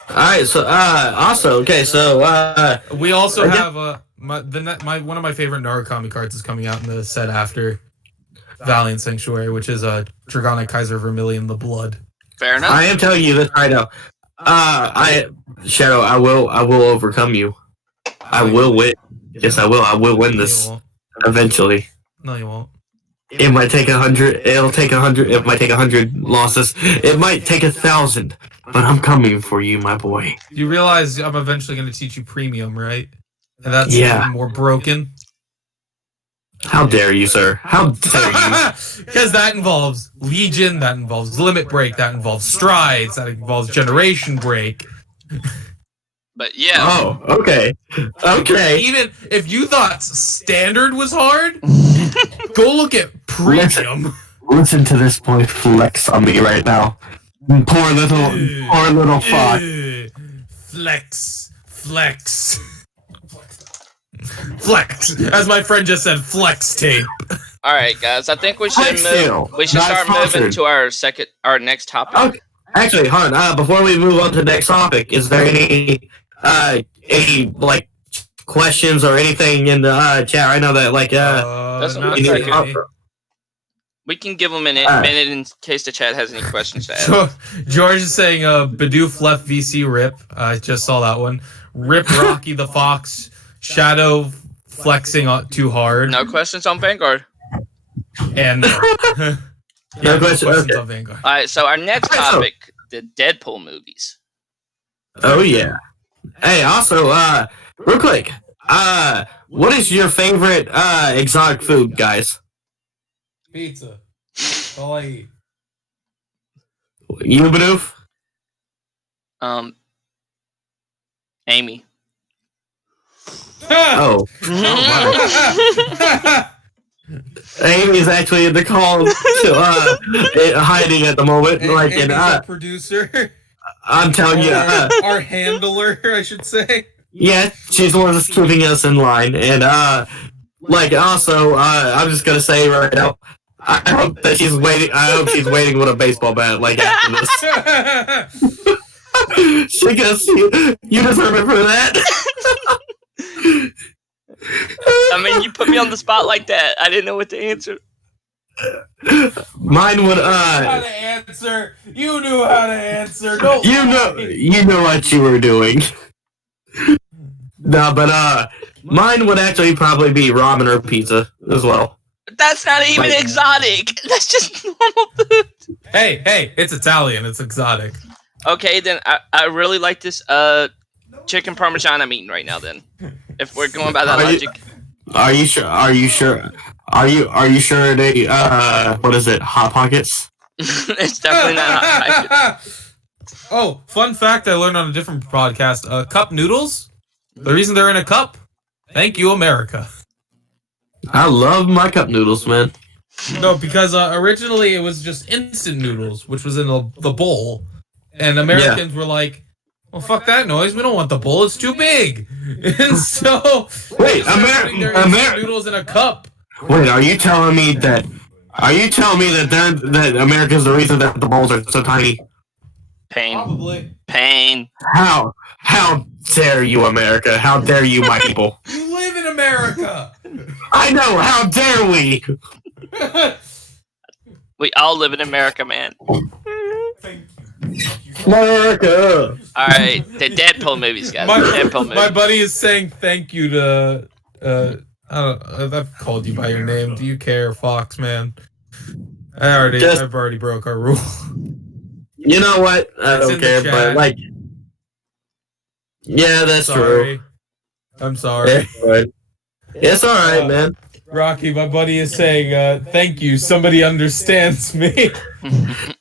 Alright, so, also, okay, so, we also have, one of my favorite Narukami cards is coming out in the set after Valiant Sanctuary, which is Dragonic Kaiser Vermilion, the Blood. Fair enough. I am telling you this right now. Shadow, I will overcome you. I will win. Yes, I will. I will win this. Eventually. No, you won't. It might take 100. It'll take 100. It might take 100 losses. It might take 1,000. But I'm coming for you, my boy. You realize I'm eventually going to teach you Premium, right? And that's even more broken. How dare you, sir? How dare you? Because that involves Legion, that involves Limit Break, that involves Strides, that involves Generation Break. But yeah. Oh, okay. Okay. Even if you thought Standard was hard, go look at Premium. Listen to this boy flex on me right now. Poor little fuck. Flex. As my friend just said, flex tape. All right, guys. I think we should start moving to our next topic. Okay. Actually, hold on. Before we move on to the next topic, is there any like questions or anything in the chat right now that we can give them a minute in case the chat has any questions to ask. George is saying Bidoof left VC rip. I just saw that one. Rip Rocky the Fox. Shadow flexing too hard. No questions on Vanguard. And no questions on Vanguard. All right, so our next topic, the Deadpool movies. Oh yeah. Hey, also, real quick, what is your favorite exotic food, guys? Pizza. That's all I eat. You, Bidoof? Amy. Oh. Amy's actually in the call, hiding at the moment. Amy's our producer. I'm telling you, our handler, I should say. Yeah, she's the one that's keeping us in line, and also, I'm just gonna say right now, I hope that she's waiting. I hope she's waiting with a baseball bat, like after this. She goes, you deserve it for that. I mean, you put me on the spot like that. I didn't know what to answer. Mine would How to answer? You knew how to answer. Don't you know what you were doing. No, but mine would actually probably be ramen or pizza as well. That's not even exotic. That's just normal food. Hey, it's Italian. It's exotic. Okay, then I really like this chicken parmesan I'm eating right now. Then, if we're going by that logic, are you sure? Are you sure? Are you sure they what is it? Hot Pockets? It's definitely not Hot Pockets. Oh, fun fact I learned on a different podcast: cup noodles. The reason they're in a cup. Thank you, America. I love my cup noodles, man. No, because originally it was just instant noodles, which was in the bowl. And Americans were like, well, fuck that noise. We don't want the bowl. It's too big. And so... Wait, American noodles in a cup. Wait, are you telling me that that America's the reason that the bowls are so tiny? Pain. Probably. Pain. How dare you, America? How dare you, my people? You live in America. I know. How dare we? We all live in America, man. Thank you. America. All right, the Deadpool movies, guys. My buddy is saying thank you to. I don't. I've called you by your name. Do you care, Fox man? I've already broke our rule. You know what? I don't care, but like. Yeah, that's true. I'm sorry. It's all right, man. Rocky, my buddy is saying, thank you. Somebody understands me.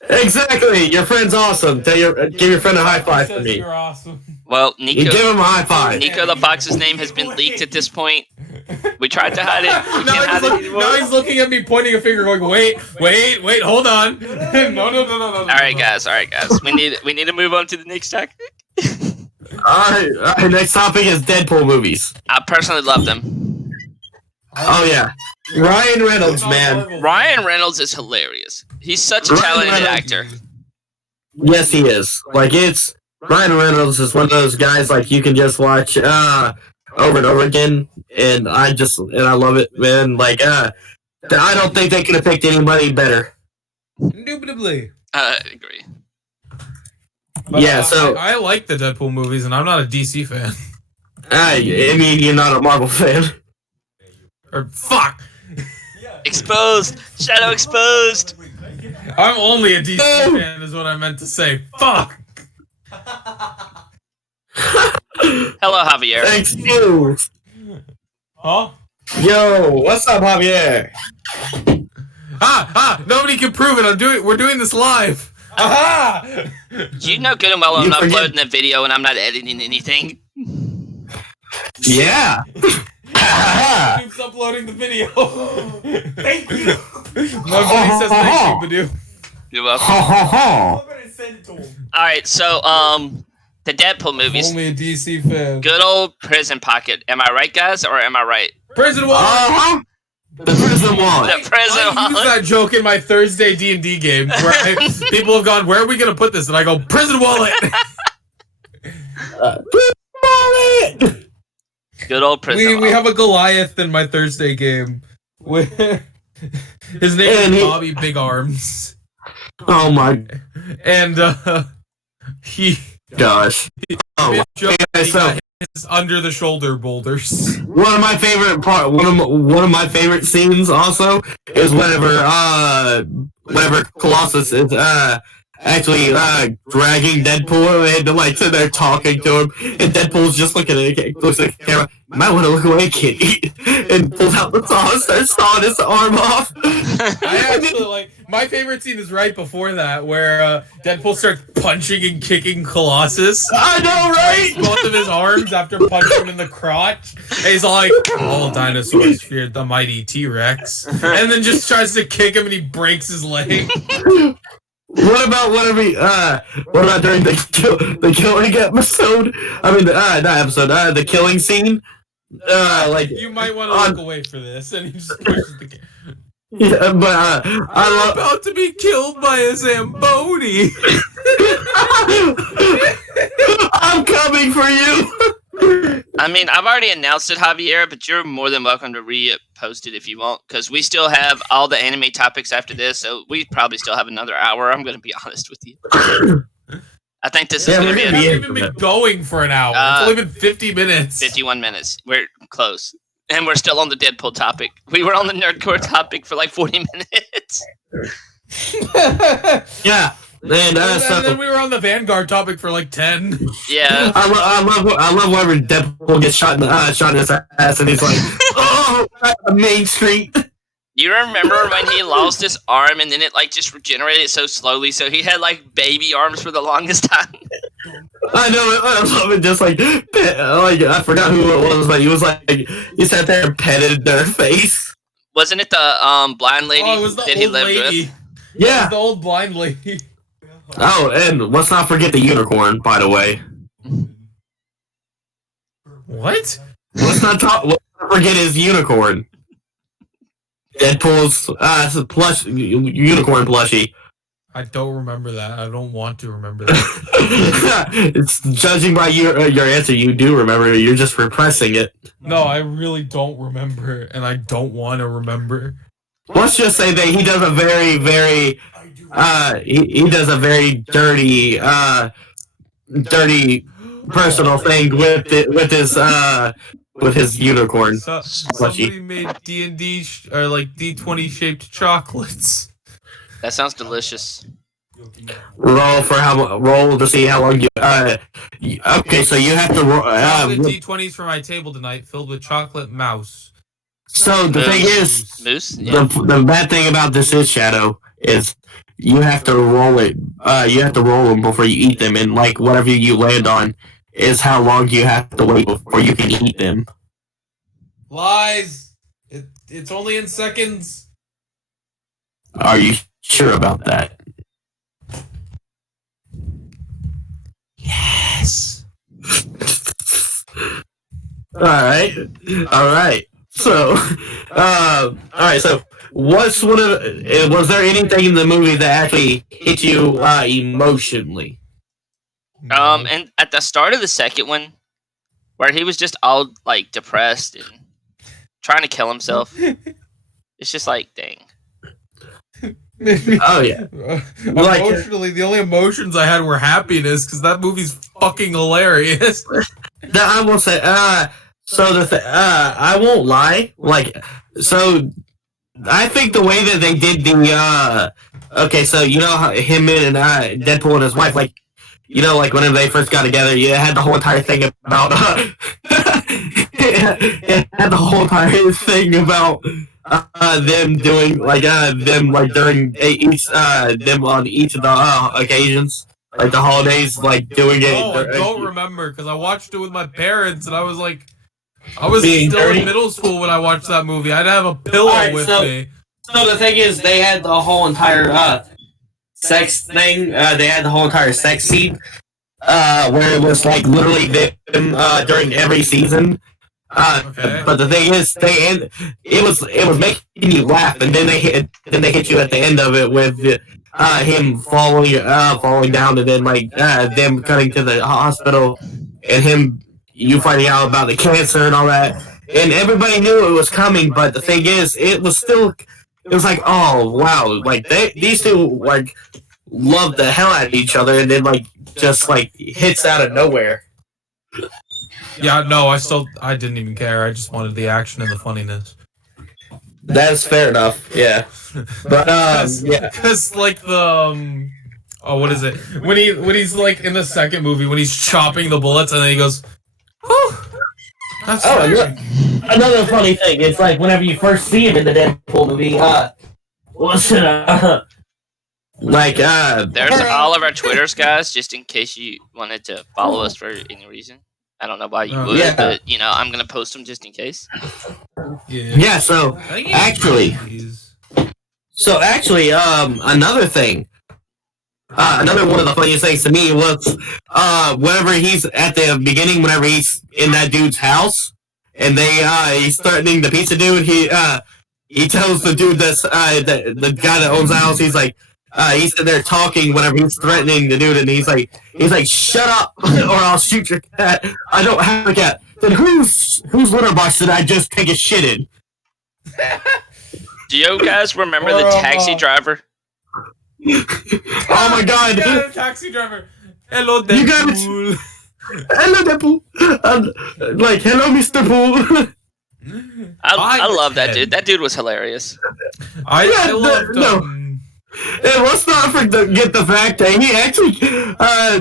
Exactly. Your friend's awesome. Give your friend a high five for me. You're awesome. Well, You give him a high five. Nico the Fox's name has been leaked at this point. We tried to hide it. We can't hide it anymore. Now he's looking at me, pointing a finger, going, wait, hold on. No. All right, guys. We need to move on to the next topic. All right. Next topic is Deadpool movies. I personally love them. Oh yeah, Ryan Reynolds, man. Ryan Reynolds is hilarious. He's such a talented actor. Yes, he is. Like Ryan Reynolds is one of those guys like you can just watch over and over again, and I love it, man. Like I don't think they could have picked anybody better. Indubitably. I agree. But, yeah, so I like the Deadpool movies, and I'm not a DC fan. I mean, you're not a Marvel fan. Or fuck. Exposed. Shadow exposed. I'm only a DC fan, is what I meant to say. Fuck. Hello, Javier. Thanks you. Huh? Yo, what's up, Javier? Nobody can prove it. We're doing this live. Aha! You know good and well I'm uploading the video and I'm not editing anything. Yeah. Keeps uploading the video. Thank you. My buddy says thank you, Badoo. You're welcome. Alright, so the Deadpool movies. Only a DC fan. Good old prison pocket. Am I right, guys, or am I right? Prison wallet. The prison wallet. The prison I wallet. use that joke in my Thursday D&D game where people have gone, where are we gonna put this? And I go, prison wallet. Good old prison wallet. We have a Goliath in my Thursday game. His name is Bobby Big Arms. Oh my. And he gosh. Oh, his under the shoulder boulders. One of my favorite scenes also is whenever Colossus is actually dragging Deadpool and like sitting there talking to him, and Deadpool's just looking at the camera. Might want to look away, kitty, and pulls out the saw and starts sawing his arm off. I actually like my favorite scene is right before that, where Deadpool starts punching and kicking Colossus. I know, right? Both of his arms after punching him in the crotch. And he's all like, "All dinosaurs feared the mighty T-Rex," and then just tries to kick him and he breaks his leg. What about during the killing episode? I mean, not episode. The killing scene. Like you might want to look away for this, and he just pushes the. Yeah, but I'm about to be killed by a Zamboni. I'm coming for you. I mean, I've already announced it, Javier, but you're more than welcome to repost it if you want, because we still have all the anime topics after this, so we probably still have another hour. I'm going to be honest with you. I think this is going to be We haven't even been going for an hour. It's only been 50 minutes. 51 minutes. We're close. And we're still on the Deadpool topic. We were on the Nerdcore topic for like 40 minutes. Yeah. And then we were on the Vanguard topic for like 10. Yeah. I love whenever Deadpool gets shot in his ass and he's like, oh, Main Street. You remember when he lost his arm and then it like just regenerated so slowly, so he had like baby arms for the longest time? I know, I love it. Just like I forgot who it was, but he was like, he sat there and petted their face. Wasn't it the blind lady Oh, it was the that he old lived lady. with? Yeah. It was the old blind lady. Oh, and let's not forget the unicorn, by the way. What? Let's not forget his unicorn. Deadpool's unicorn plushie. I don't remember that. I don't want to remember that. It's judging by your answer. You do remember. You're just repressing it. No, I really don't remember, and I don't want to remember. Let's just say that he does a very, very, he does a very dirty, dirty personal thing with his unicorn. Somebody made D&D or like D20 shaped chocolates. That sounds delicious. Roll to see how long you. Okay, so you have to roll. Chocolate D20s for my table tonight, filled with chocolate mouse. So the thing is, Moose? Yeah. the bad thing about this is Shadow is you have to roll it. You have to roll them before you eat them, and like whatever you land on is how long you have to wait before you can eat them. Lies. It's only in seconds. Are you sure about that? Yes. All right. So, all right. So, was there anything in the movie that actually hit you emotionally? And at the start of the second one, where he was just all like depressed and trying to kill himself, it's just like, dang. Oh yeah. Emotionally, the only emotions I had were happiness because that movie's fucking hilarious. I will say. So I won't lie. Like, so I think the way that they did the okay, so you know how him and Deadpool and his wife, like, you know, like whenever they first got together, you had the whole entire thing about it had the whole entire thing about them doing like them like during each them on each of the occasions, like the holidays, like doing it. Oh, I don't remember because I watched it with my parents and I was like, I was still dirty? in middle school when I watched that movie. I'd have a pillow with me. So the thing is, they had the whole entire sex thing. They had the whole entire sex scene where it was like literally them during every season. Okay. But the thing is, it was making you laugh, and then they hit you at the end of it with him falling down, and then like them coming to the hospital, and you finding out about the cancer and all that, and everybody knew it was coming. But the thing is, it was like, oh wow, like these two like love the hell out of each other, and then like just like hits out of nowhere. Yeah, no, I didn't even care. I just wanted the action and the funniness. That's fair enough. Yeah, but yeah, because like the Oh, what is it? When he's like in the second movie when he's chopping the bullets and then he goes, "Whew, that's another funny thing. It's like whenever you first see him in the Deadpool movie, what's it? There's all of our Twitters, guys, just in case you wanted to follow us for any reason. I don't know why you would, but I'm gonna post them just in case. Yeah. So actually, another thing. Another one of the funniest things to me was whenever he's at the beginning, whenever he's in that dude's house, and he's threatening the pizza dude. He tells the dude that's the guy that owns the house. He's like, he's sitting there talking whenever he's threatening the dude, and he's like, shut up, or I'll shoot your cat. I don't have a cat. Then whose litter box did I just take a shit in? Do you guys remember the taxi driver? Oh my god! Yeah, taxi driver. Hello, Deadpool. You got it. Hello, Deadpool. Hello, Mr. Pool. I love that dude. That dude was hilarious. I loved and let's not forget the fact that he actually how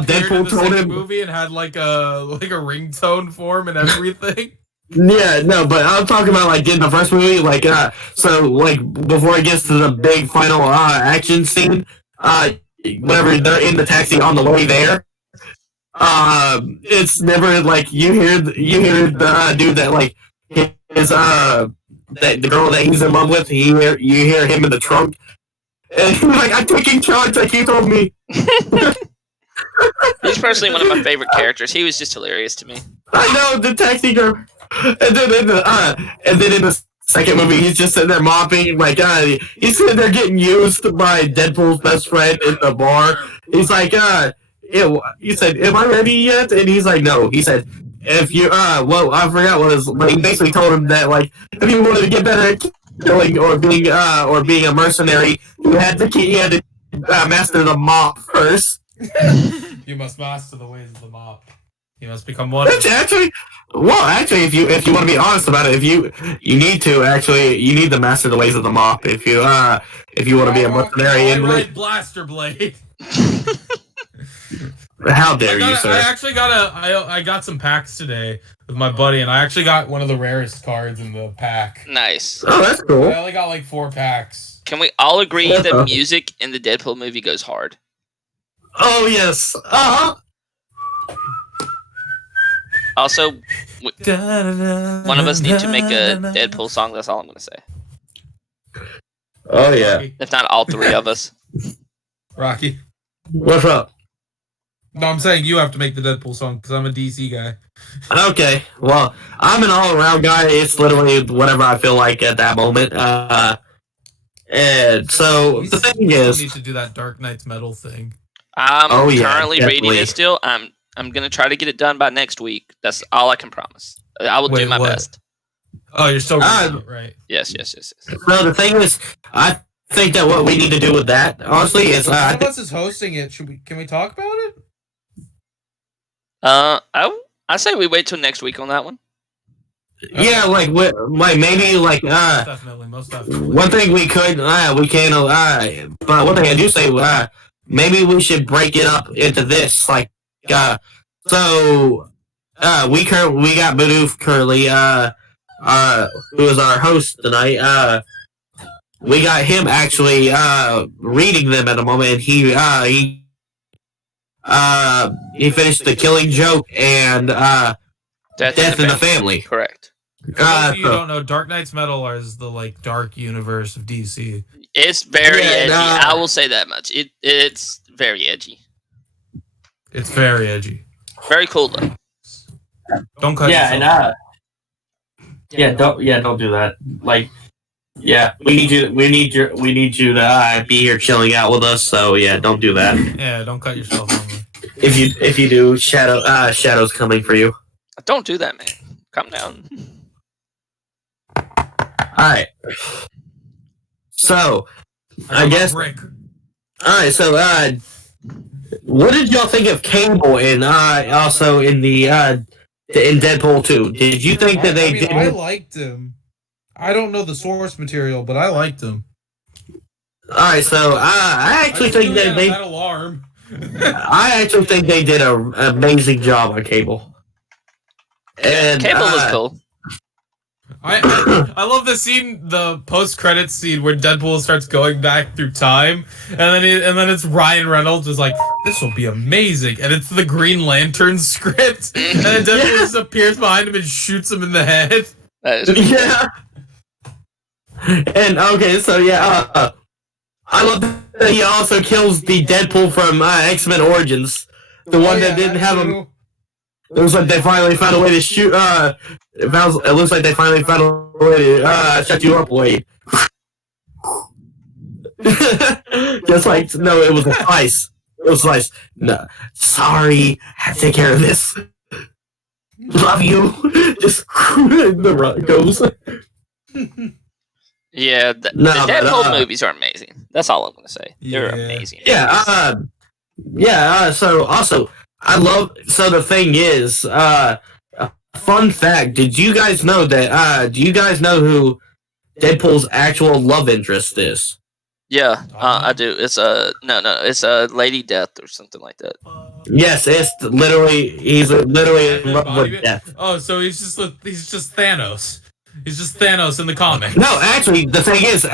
Deadpool told him movie and had like a ringtone for him and everything. Yeah, no, but I'm talking about in the first movie, before it gets to the big final action scene, whenever they're in the taxi on the way there, it's never you hear the dude that his that the girl that he's in love with, you hear him in the trunk, and he's like, I'm taking charge, like you told me. He's personally one of my favorite characters. He was just hilarious to me. I know, the taxi driver. And then in the second movie, he's just sitting there mopping. He's sitting there getting used by Deadpool's best friend in the bar. He's like, he said, "Am I ready yet?" And he's like, "No." He said, "If you, I forgot what his." He basically told him that if you wanted to get better at killing or being a mercenary, you had to master the mop first. You must master the ways of the mop. You must become one. Actually, if you want to be honest about it, you need to master the ways of the mop. If you want to be a mercenary. Right, blaster blade. How dare you, sir? I got some packs today with my buddy, and I actually got one of the rarest cards in the pack. Nice. Oh, that's cool. I only got 4 packs. Can we all agree that music in the Deadpool movie goes hard? Oh yes. Also, one of us need to make a Deadpool song. That's all I'm going to say. Oh, yeah. If not all 3 of us. Rocky. What's up? No, I'm saying you have to make the Deadpool song because I'm a DC guy. Okay. Well, I'm an all-around guy. It's literally whatever I feel like at that moment. And so the thing is, you need to do that Dark Knight's Metal thing. I'm currently reading it still. I'm gonna try to get it done by next week. That's all I can promise. I will do my best. Oh, you're still reading it, right? Yes. So the thing is, I think that what we need to do with that, honestly, is one of us is hosting it. Can we talk about it? I say we wait till next week on that one. Yeah, maybe definitely, most definitely. One thing we can, but one thing I do say, maybe we should break it up into this, so we got Bidoof currently, who is our host tonight. We got him actually reading them at the moment. And he finished The Killing Joke and Death in the Family. Correct. For those of you who don't know, Dark Knight's Metal is the dark universe of DC. It's very edgy. I will say that much. It's very edgy. It's very edgy. Very cool though. Don't cut. Don't do that. We need you to be here chilling out with us. So don't do that. Yeah, don't cut yourself on me. If you do, Shadow's coming for you. Don't do that, man. Calm down. Alright. So, I guess. Alright, so, what did y'all think of Cable and also in in Deadpool 2? Did you think that they did? I liked him. I don't know the source material, but I liked him. Alright, so I actually think that that alarm. I actually think they did an amazing job on Cable. And Cable was cool. I love the scene, the post-credits scene where Deadpool starts going back through time, and then it's Ryan Reynolds is like, "This will be amazing," and it's the Green Lantern script, and then Deadpool just appears behind him and shoots him in the head. Yeah. And okay, so yeah, I love that he also kills the Deadpool from X-Men Origins, the one that didn't have him. It looks like they finally found a way to shoot. It looks like they finally found a way to shut you up, Wade. Just like no, it was a slice. It was a slice. No, sorry, I have to take care of this. Love you. Just the run goes. Yeah, the Deadpool movies are amazing. That's all I'm gonna say. They're amazing. Yeah. So also. So the thing is, fun fact, did you guys know that, do you guys know who Deadpool's actual love interest is? Yeah, I do. It's it's Lady Death or something like that. Yes, he's literally in love with Death. Oh, so he's just Thanos. He's just Thanos in the comics. No, actually, the thing is,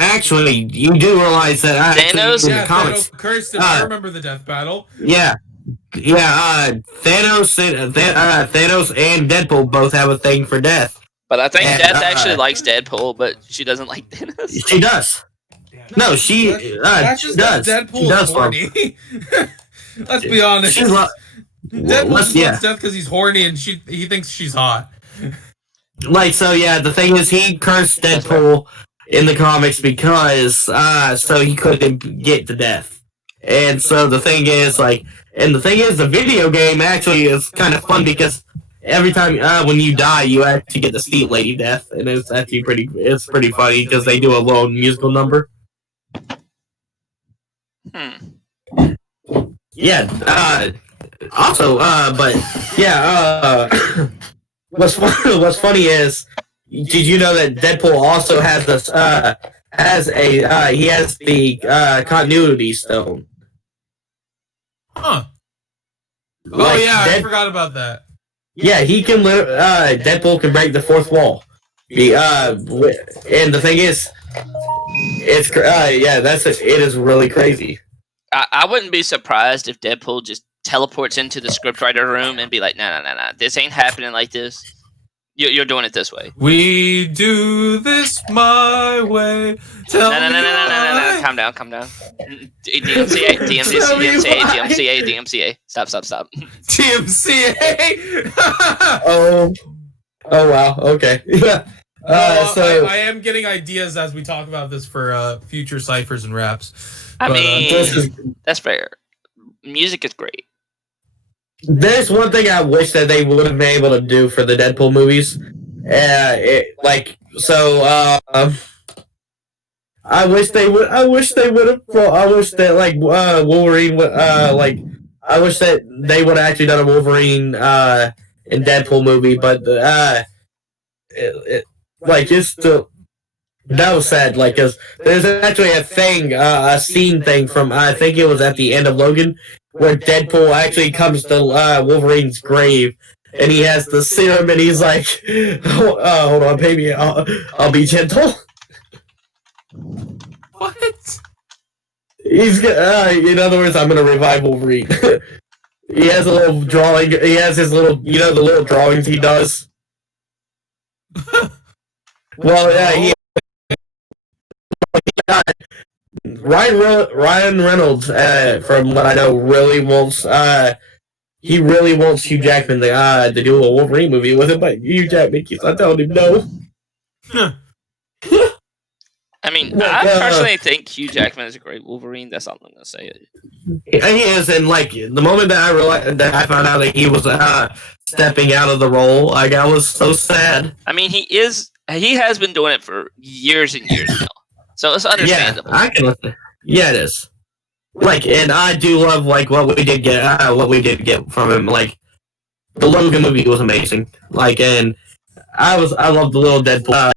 you do realize that Thanos in the comics. Thanos cursed him. I remember the death battle. Yeah. Thanos and Deadpool both have a thing for Death. But I think Death actually likes Deadpool, but she doesn't like Thanos. She does. No, she does. Deadpool she does horny. Let's be honest. Deadpool just wants Death because he's horny and he thinks she's hot. Like, so yeah, the thing is, he cursed Deadpool in the comics because so he couldn't get to Death. And so the thing is, the video game actually is kind of fun because every time when you die, you actually get to see Lady Death, and it's actually pretty funny because they do a little musical number. Yeah. Also, but yeah. What's funny is, did you know that Deadpool also has this he has the continuity stone? Huh. Oh yeah, I forgot about that. Yeah, he can. Deadpool can break the fourth wall. And the thing is, it is really crazy. I wouldn't be surprised if Deadpool just teleports into the scriptwriter room and be like, nah, this ain't happening like this. You're doing it this way. We do this my way. No. Calm down. DMCA. Stop. DMCA. Oh wow. Okay. So I am getting ideas as we talk about this for future ciphers and raps. I mean, that's fair. Music is great. There's one thing I wish that they would have been able to do for the Deadpool movies. I wish they would. I wish that Wolverine would. I wish that they would have actually done a Wolverine in Deadpool movie, but that was sad. Cause there's actually a scene thing from I think it was at the end of Logan, where Deadpool actually comes to Wolverine's grave, and he has the serum, and he's like, hold on, baby, I'll be gentle. What? He's in other words, I'm gonna revive Wolverine. He has a little drawing. He has his little, the little drawings he does. Well, yeah, Ryan Reynolds, from what I know, really wants Hugh Jackman to do a Wolverine movie with him, but Hugh Jackman keeps on telling him no. I mean, I personally think Hugh Jackman is a great Wolverine. That's all I'm gonna say. He is, and the moment that I found out that he was stepping out of the role, I was so sad. I mean, he has been doing it for years and years now. So it's understandable. Yeah, I can listen. Yeah, it is. And I do love what we did get from him. The Logan movie was amazing. And I love the little Deadpool.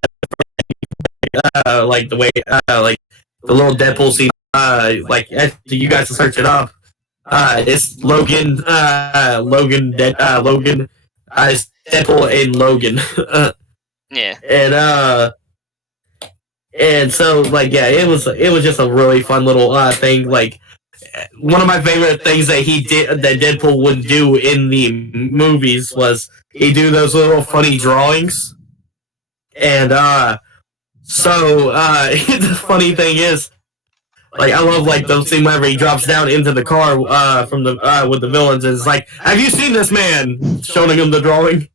The way the little Deadpool scene like you guys can search it up. It's Logan. It's Deadpool and Logan. Yeah. And so like yeah, it was just a really fun little thing. Like one of my favorite things that Deadpool would do in the movies was he'd do those little funny drawings. And so the funny thing is, like I love like the scene whenever he drops down into the car from the with the villains. And it's like, have you seen this man? Showing him the drawing.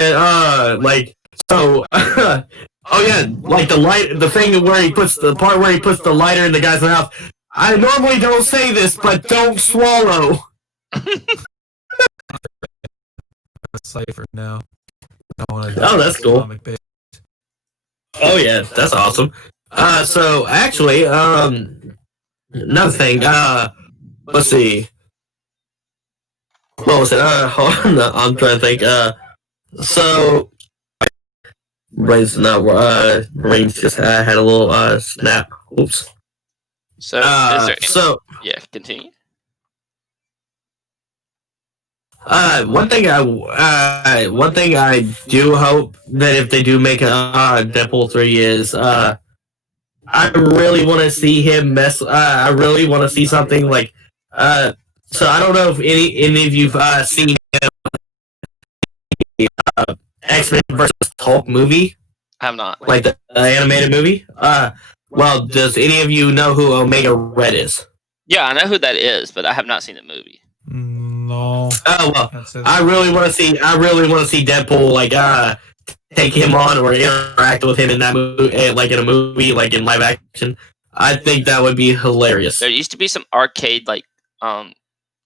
And like so. Oh yeah, like the thing where he puts the part where he puts the lighter in the guy's mouth. I normally don't say this, but don't swallow. Cipher now. Oh, that's cool. Oh yeah, that's awesome. So actually, another thing. Let's see. What was it? Hold on, I'm trying to think. So. Brain's just had a little snap. Oops. So, is there any, yeah, continue. One thing I do hope that if they do make a Deadpool 3 is I really want to see him mess. I really want to see something like so I don't know if any of you've seen X-Men vs. Hulk movie. I have not. Like the animated movie? Well, does any of you know who Omega Red is? Yeah, I know who that is, but I have not seen the movie. No. Oh well, I really want to see Deadpool like take him on or interact with him in that movie, like in a movie, like in live action. I think that would be hilarious. There used to be some arcade like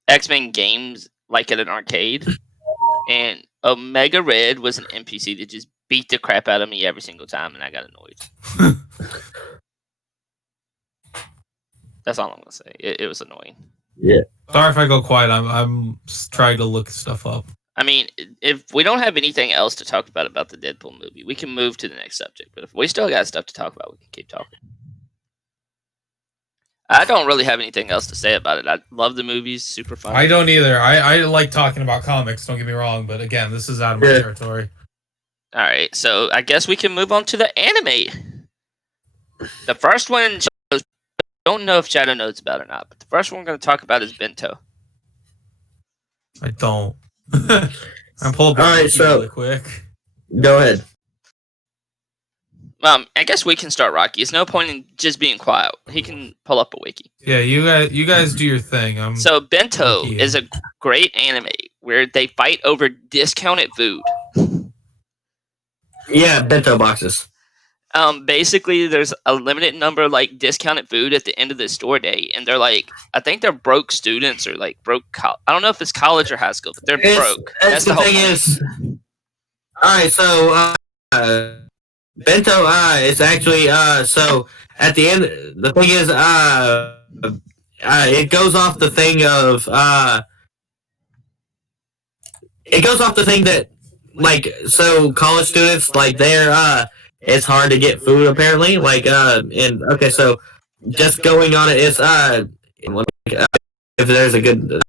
X-Men games like at an arcade, and Omega Red was an NPC that just beat the crap out of me every single time, and I got annoyed. That's all I'm gonna say. It was annoying. Yeah. Sorry if I go quiet. I'm trying to look stuff up. I mean, if we don't have anything else to talk about the Deadpool movie, we can move to the next subject. But if we still got stuff to talk about, we can keep talking. I don't really have anything else to say about it. I love the movies, super fun. I don't either. I like talking about comics, don't get me wrong, but again, this is out of my territory. Alright, so I guess we can move on to the anime. The first one, I don't know if Shadow knows about it or not, but the first one we're going to talk about is Bento. I don't. I'm pulling up really quick. Go ahead. I guess we can start Rocky. It's no point in just being quiet. He can pull up a wiki. Yeah, you guys do your thing. So Bento is a great anime where they fight over discounted food. Yeah, bento boxes. Basically, there's a limited number of like discounted food at the end of the store day, and they're like, I think they're broke students or like broke. I don't know if it's college or high school, but they're broke. That's the thing is. All right, so bento is actually so at the end. The thing is it goes off the thing of it goes off the thing that. Like, so college students, like, they're, it's hard to get food, apparently, like, and, okay, so, just going on it is, if there's a good,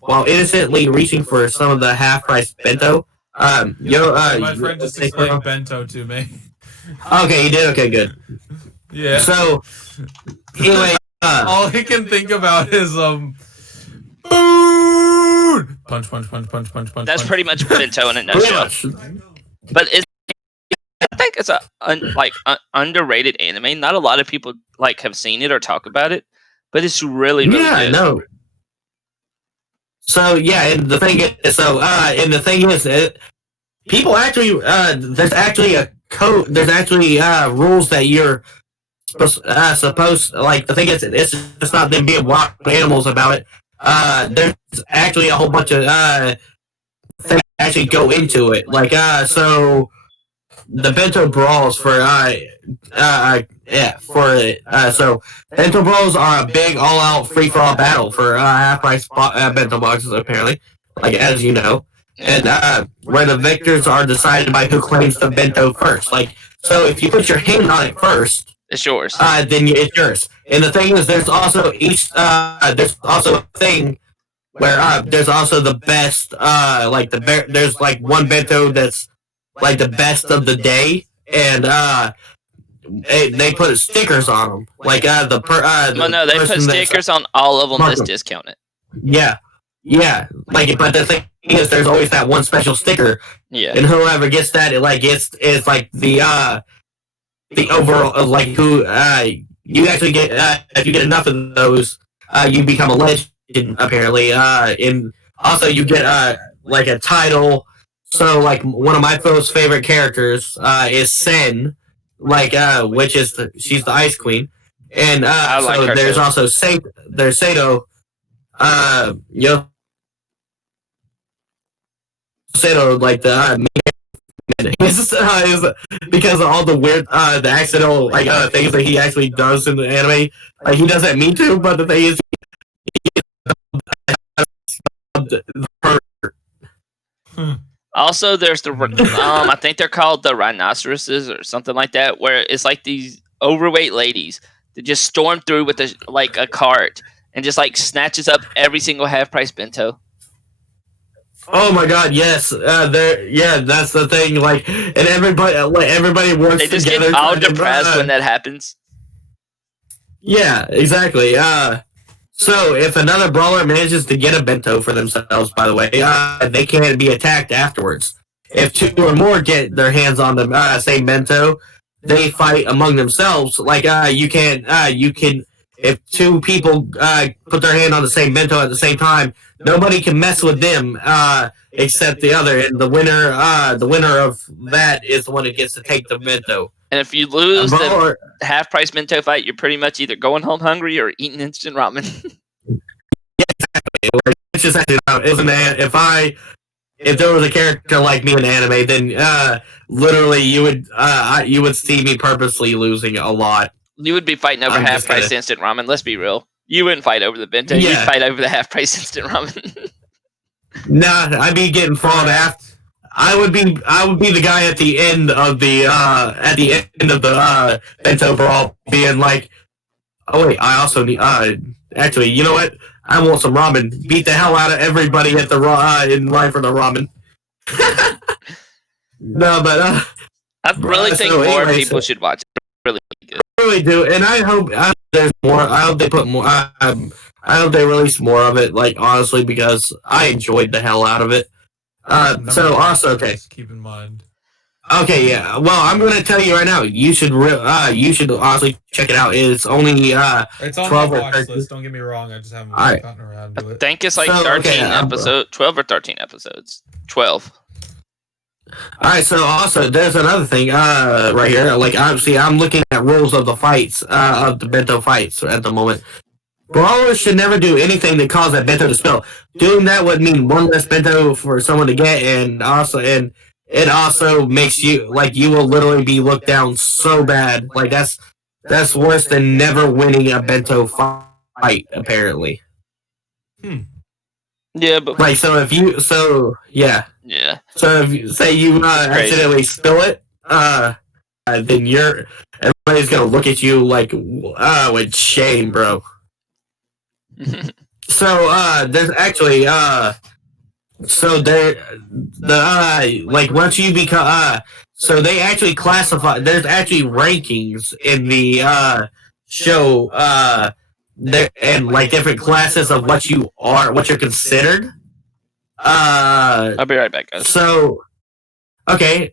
while innocently reaching for some of the half-price bento, my friend just explained bento to me. Okay, you did? Okay, good. Yeah. So, anyway, all he can think about is, food! Punch. That's pretty much Bento in a nutshell. But I think it's a underrated anime. Not a lot of people like have seen it or talk about it, but it's really good. Yeah, no. So yeah, and the thing is, people actually there's actually a code. There's actually rules that you're supposed. Like the thing is, it's just not them being wild animals about it. There's actually a whole bunch of things that actually go into it. Like so the bento brawls so bento brawls are a big all-out free-for-all battle for half-price bento boxes, apparently, like as you know. and where the victors are decided by who claims the bento first. Like, so if you put your hand on it first, it's yours. Then it's yours. And the thing is, there's also there's also a thing where there's also the best there's like one bento that's like the best of the day, and they put stickers on them. Like they put stickers on all of them that's discounted. Yeah. Like, but the thing is, there's always that one special sticker. Yeah. And whoever gets that, it's like the overall like who you actually get if you get enough of those, you become a legend apparently. And also you get like a title. So like one of my most favorite characters is Sen, like which is she's the Ice Queen, and so there's also there's Sato, Sato, like the because of all the weird the accidental things that he actually does in the anime. Like, he doesn't mean to, but the thing is, also there's the I think they're called the rhinoceroses or something like that, where it's like these overweight ladies that just storm through with a cart and just like snatches up every single half-price bento. Oh my God! Yes, that's the thing. Like, and everybody works together. They just get all depressed when that happens. Yeah, exactly. So if another brawler manages to get a bento for themselves, by the way, they can't be attacked afterwards. If two or more get their hands on the same bento, they fight among themselves. Like, you can if two people put their hand on the same bento at the same time, nobody can mess with them except the other, and the winner of that is the one that gets to take the bento. And if you lose the half-price bento fight, you're pretty much either going home hungry or eating instant ramen. Yeah, exactly. Like, it's just if there was a character like me in anime, then literally you would see me purposely losing a lot. You would be fighting over half-price instant ramen. Let's be real. You wouldn't fight over the bento. Yeah. You'd fight over the half-price instant ramen. Nah, I'd be getting fought after. I would be the guy at the end of the bento brawl, being like, oh wait, I also need actually, you know what? I want some ramen. Beat the hell out of everybody at the in line for the ramen. No, but I really think more people should watch it. Really good. I really do, and I hope there's more. I hope they put more. I hope they release more of it. Like, honestly, because I enjoyed the hell out of it. So also, okay. Keep in mind. Okay, yeah. Well, I'm going to tell you right now. You should honestly check it out. It's only it's on 12 my or watch 13. list. Don't get me wrong. I just haven't gotten around to it. I think it's like 13 episodes, 12 or 13 episodes. 12. All right. So also, there's another thing right here. Like, obviously, I'm looking at rules of the fights of the bento fights at the moment. Brawlers should never do anything that causes that bento to spill. Doing that would mean one less bento for someone to get, and it also makes you, like, you will literally be looked down so bad. Like, that's worse than never winning a bento fight, apparently. Yeah, but like, so if you, yeah. So if you say you accidentally spill it, then everybody's gonna look at you like with shame, bro. So there's actually so there like once you become so they actually classify, there's actually rankings in the show there, and like different classes of what you're considered. I'll be right back, guys. So okay,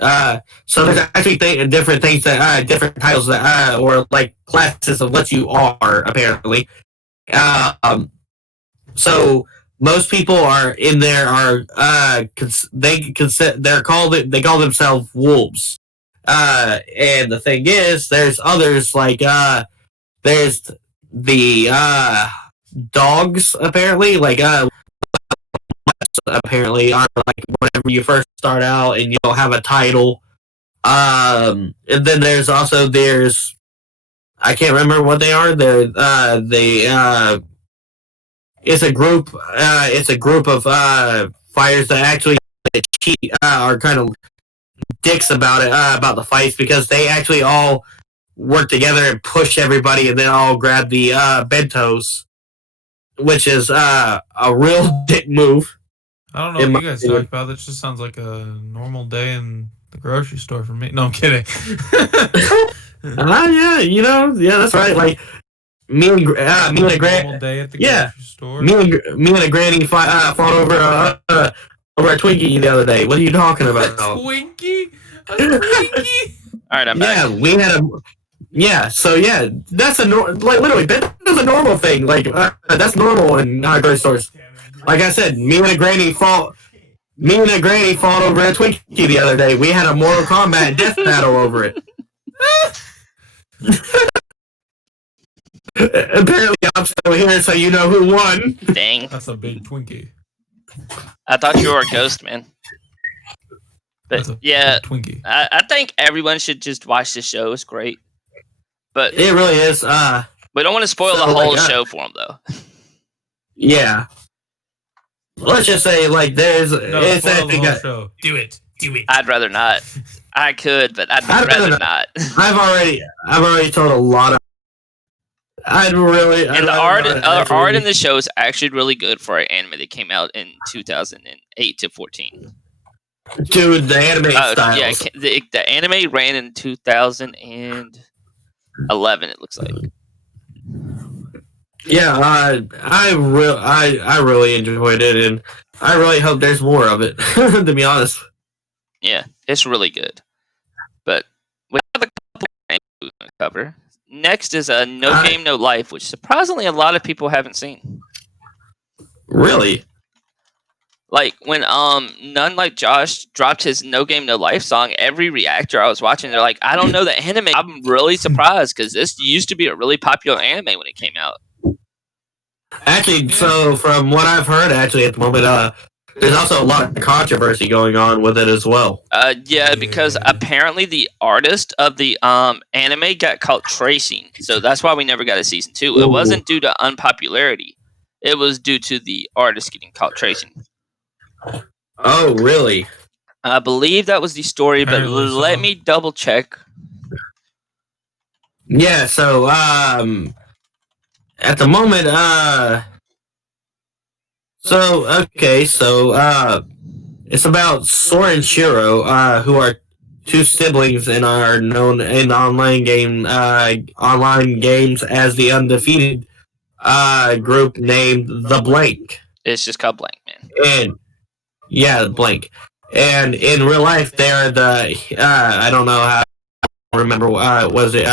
so there's actually different things that different titles that or like classes of what you are, apparently. So most people are in there they call themselves wolves. And the thing is, there's others like there's the dogs, apparently, like apparently are like whenever you first start out and you don't have a title. And then there's I can't remember what they are. It's a group of fighters that actually are kind of dicks about the fights because they actually all work together and push everybody, and then all grab the bentos, which is a real dick move. I don't know what you guys talk about. That just sounds like a normal day in the grocery store for me. No, I'm kidding. Yeah, that's right. Like me and a normal day at the grocery store. Me and a granny fought over a Twinkie the other day. What are you talking about? A Twinkie? A Twinkie? All right, I'm back. We had a. Yeah, so yeah, that's literally that's a normal thing. Like that's normal in grocery stores. Like I said, me and a granny fought over a Twinkie the other day. We had a Mortal Kombat death battle over it. Apparently, I'm still here, so you know who won. Dang. That's a big Twinkie. I thought you were a ghost, man. But yeah, Twinkie. I think everyone should just watch the show. It's great. But it really is. We don't want to spoil the whole show for them, though. Yeah. Let's just say, like, there's. It's spoil the whole show. Do it. I'd rather not. I could, but I'd rather not. I've already told a lot of. And the art in the show is actually really good for an anime that came out in 2008 to 14. Dude, the anime styles. Yeah, the anime ran in 2011. It looks like. Yeah, I really enjoyed it, and I really hope there's more of it. To be honest. Yeah, it's really good. But we have a couple of games to cover. Next is a No Game No Life, which surprisingly a lot of people haven't seen. Really? Like when None Like Josh dropped his No Game No Life song, every reactor I was watching, they're like, I don't know the anime. I'm really surprised because this used to be a really popular anime when it came out. Actually, so from what I've heard, actually at the moment, there's also a lot of controversy going on with it as well. Yeah, because apparently the artist of the anime got caught tracing, so that's why we never got a season 2. It wasn't due to unpopularity; it was due to the artist getting caught tracing. Oh, really? I believe that was the story, but let me double check. Yeah. So, at the moment, it's about Sora and Shiro, who are two siblings and are known in online games as the undefeated group named The Blank. It's just called Blank, man. And yeah, Blank. And in real life, they are the I don't know how. I remember was it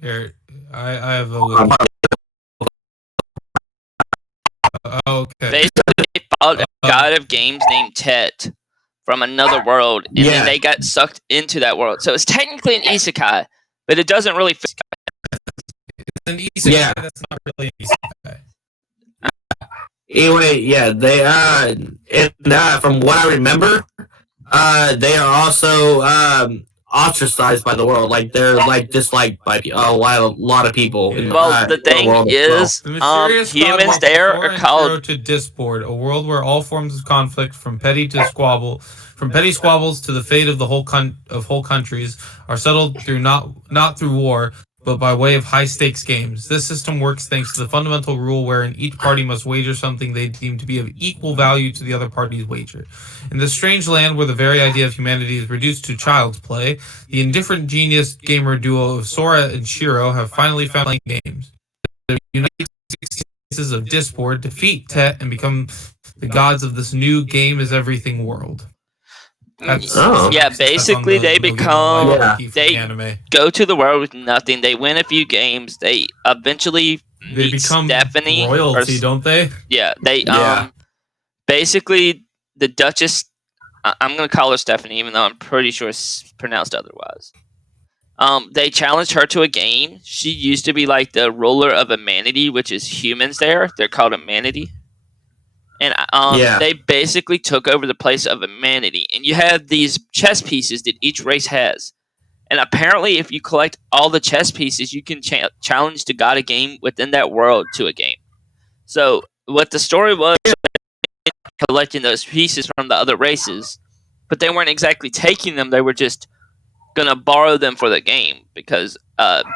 Here, I have a. Okay. Basically, they followed a god of games named Tet from another world, and then they got sucked into that world. So it's technically an isekai, but it doesn't really fit. It's an isekai. Yeah. That's not really an isekai. Anyway, yeah, they from what I remember, they are also ostracized by the world. Like they're like disliked by a lot of people. Well, the thing is, humans there are called to discord, a world where all forms of conflict, from petty squabbles to the fate of the whole countries, are settled through not through war, but by way of high-stakes games. This system works thanks to the fundamental rule wherein each party must wager something they deem to be of equal value to the other party's wager. In this strange land where the very idea of humanity is reduced to child's play, the indifferent genius gamer duo of Sora and Shiro have finally found playing games. The United States of Discord defeat Tet and become the gods of this new game is everything world. Basically they become they go to the world with nothing. They win a few games. They eventually meet Stephanie. Royalty, don't they? Yeah, they basically the Duchess. I'm gonna call her Stephanie, even though I'm pretty sure it's pronounced otherwise. They challenged her to a game. She used to be like the ruler of humanity, which is humans. They're called humanity. And they basically took over the place of humanity. And you have these chess pieces that each race has. And apparently, if you collect all the chess pieces, you can challenge the god of game within that world to a game. So, what the story was, collecting those pieces from the other races, but they weren't exactly taking them. They were just gonna borrow them for the game because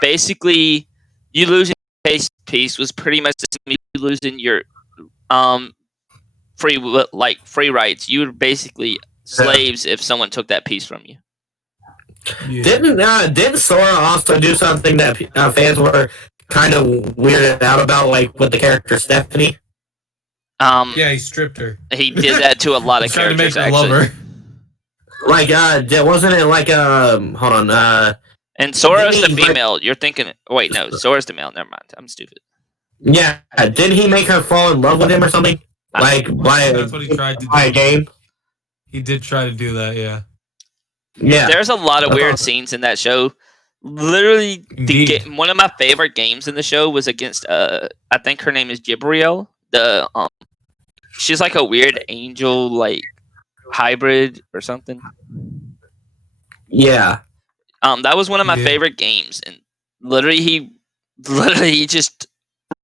basically you losing a piece was pretty much the same as you losing your free rights. You were basically slaves if someone took that piece from you. Yeah. Didn't Sora also do something that fans were kind of weirded out about, like with the character Stephanie? Yeah, he stripped her. He did that to a lot of characters. Trying to make her love her. Like, wasn't it like hold on, and Sora's the female. You're thinking, wait, no, Sora's the male. Never mind, I'm stupid. Yeah, didn't he make her fall in love with him or something? Like that's what he tried to do. By a game. He did try to do that, yeah. Yeah. There's a lot of weird scenes in that show. Literally, one of my favorite games in the show was against I think her name is Gibriel. She's like a weird angel, like hybrid or something. Yeah. That was one of my favorite games, and literally he just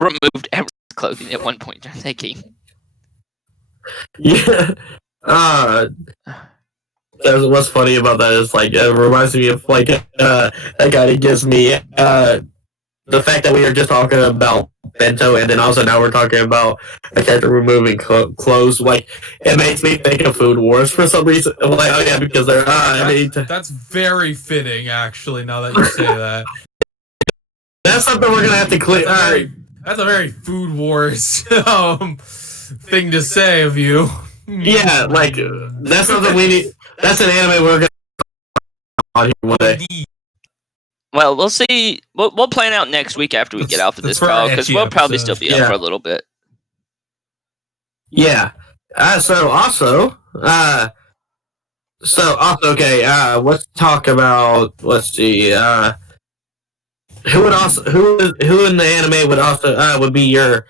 removed every clothing at one point during that game. Yeah. What's funny about that is like it reminds me of like that kind of gives me the fact that we were just talking about Bento, and then also now we're talking about a character removing clothes. Like it makes me think of Food Wars for some reason. I'm like, oh yeah, because they're. That's very fitting, actually. Now that you say that, that's something we're gonna have to clear. That's a very Food Wars thing to say of you. Yeah, like that's something we need. That's an anime we're gonna on here one day. Well, we'll see. We'll plan out next week after we get off of this call because we'll probably still be up for a little bit. Yeah. Okay. Let's talk about. Let's see. Who in the anime would also would be your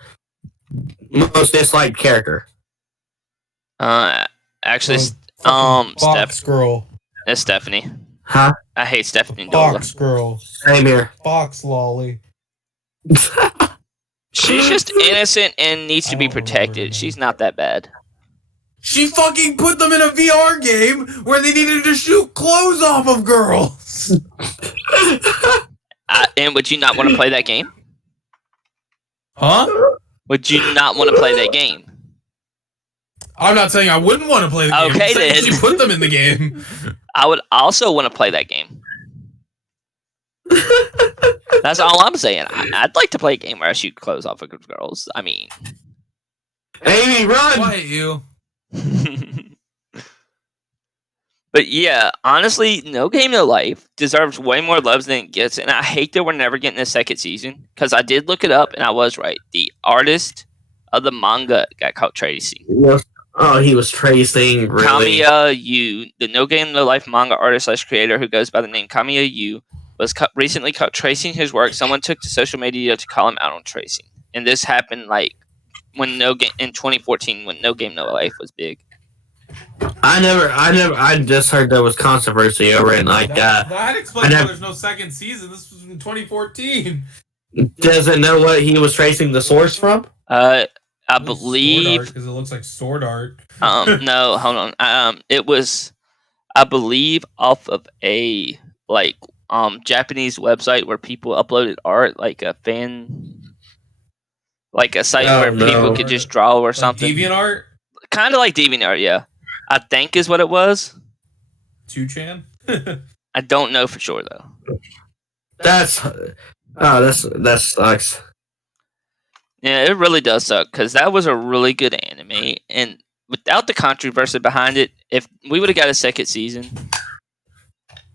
most disliked character? Actually, Fox Girl. It's Stephanie. Huh? I hate Stephanie. Fox Girl. Same here. Fox Lolly. She's just innocent and needs to be protected. She's not that bad. She fucking put them in a VR game where they needed to shoot clothes off of girls. And would you not want to play that game? Huh? Would you not want to play that game? I'm not saying I wouldn't want to play the game. Okay, then. She put them in the game. I would also want to play that game. That's all I'm saying. I'd like to play a game where I shoot clothes off of girls. I mean... Amy, run! Quiet you. But yeah, honestly, No Game No Life deserves way more love than it gets, and I hate that we're never getting a second season, because I did look it up, and I was right. The artist of the manga got caught tracing. Oh, he was tracing, really? Kamiya Yu, the No Game No Life manga artist/creator who goes by the name Kamiya Yu, was recently caught tracing his work. Someone took to social media to call him out on tracing. And this happened like when in 2014 when No Game No Life was big. I just heard there was controversy over it. Like that explains why there's no second season. This was in 2014. Doesn't know what he was tracing the source from? I believe because it looks like sword art. No, hold on. It was, I believe, off of a Japanese website where people uploaded art, like a site where people could just draw or something. DeviantArt? Kind of like DeviantArt, yeah. I think is what it was. 2chan? I don't know for sure though. That sucks. Yeah, it really does suck because that was a really good anime, and without the controversy behind it, if we would have got a second season,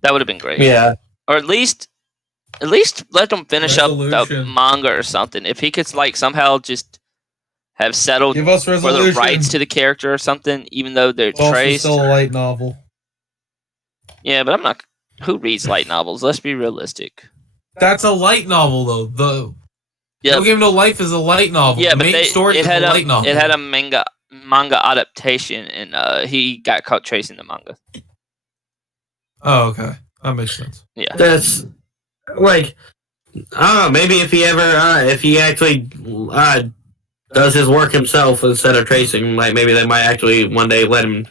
that would have been great. Yeah, or at least let them finish up the manga or something. If he could somehow just have settled Give us for the rights to the character or something, even though they're traced. Still a light novel. Yeah, but I'm not. Who reads light novels? Let's be realistic. That's a light novel, though. No Game No Life is a light novel. Yeah, the main story is a light novel. It had a manga adaptation, and he got caught tracing the manga. Oh, okay, that makes sense. Yeah, that's like I don't know. Maybe if he actually does his work himself instead of tracing. Like maybe they might actually one day let him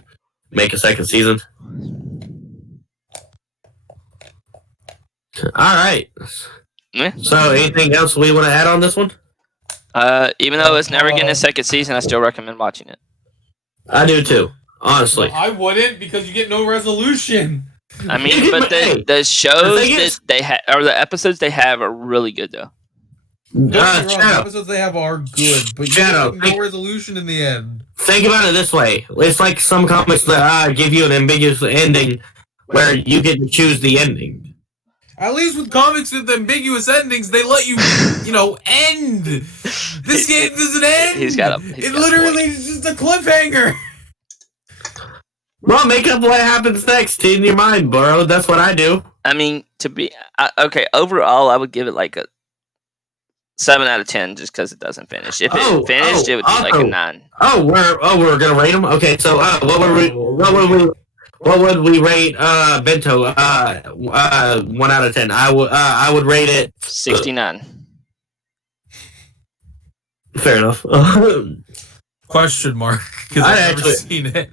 make a second season. All right. Yeah. So, anything else we want to add on this one? Even though it's never getting a second season, I still recommend watching it. I do too, honestly. I wouldn't because you get no resolution. I mean, but the shows that they have, or the episodes they have, are really good though. Don't get me wrong, the episodes they have are good, but you get no resolution in the end. Think about it this way: it's like some comics that give you an ambiguous ending, where you get to choose the ending. At least with comics with ambiguous endings, they let you, end. This game doesn't end. It literally is just a cliffhanger. Well, make up what happens next in your mind, bro. That's what I do. I mean, overall, I would give it like a 7 out of 10, just because it doesn't finish. If it finished, it would be like a 9. We're gonna rate them. Okay, so what would we rate Bento? 1 out of 10. I would rate it 69. Fair enough. Question mark? Because I've never seen it.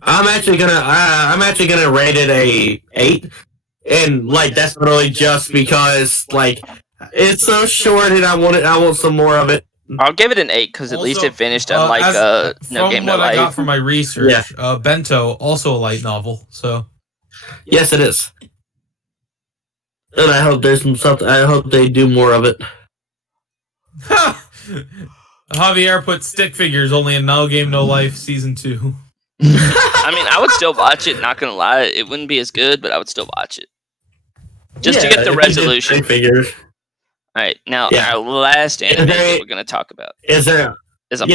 I'm actually gonna rate it a 8, and like that's literally just because like it's so short and I want some more of it. I'll give it an 8 because at least it finished unlike No Game No Life. I got from my research, Bento also a light novel. So yes, it is, and I hope there's something. I hope they do more of it. Javier put stick figures only in No Game No Life season 2. I mean, I would still watch it. Not gonna lie, it wouldn't be as good, but I would still watch it just to get the resolution. Stick figures. All right, now our last anime that we're gonna talk about is there also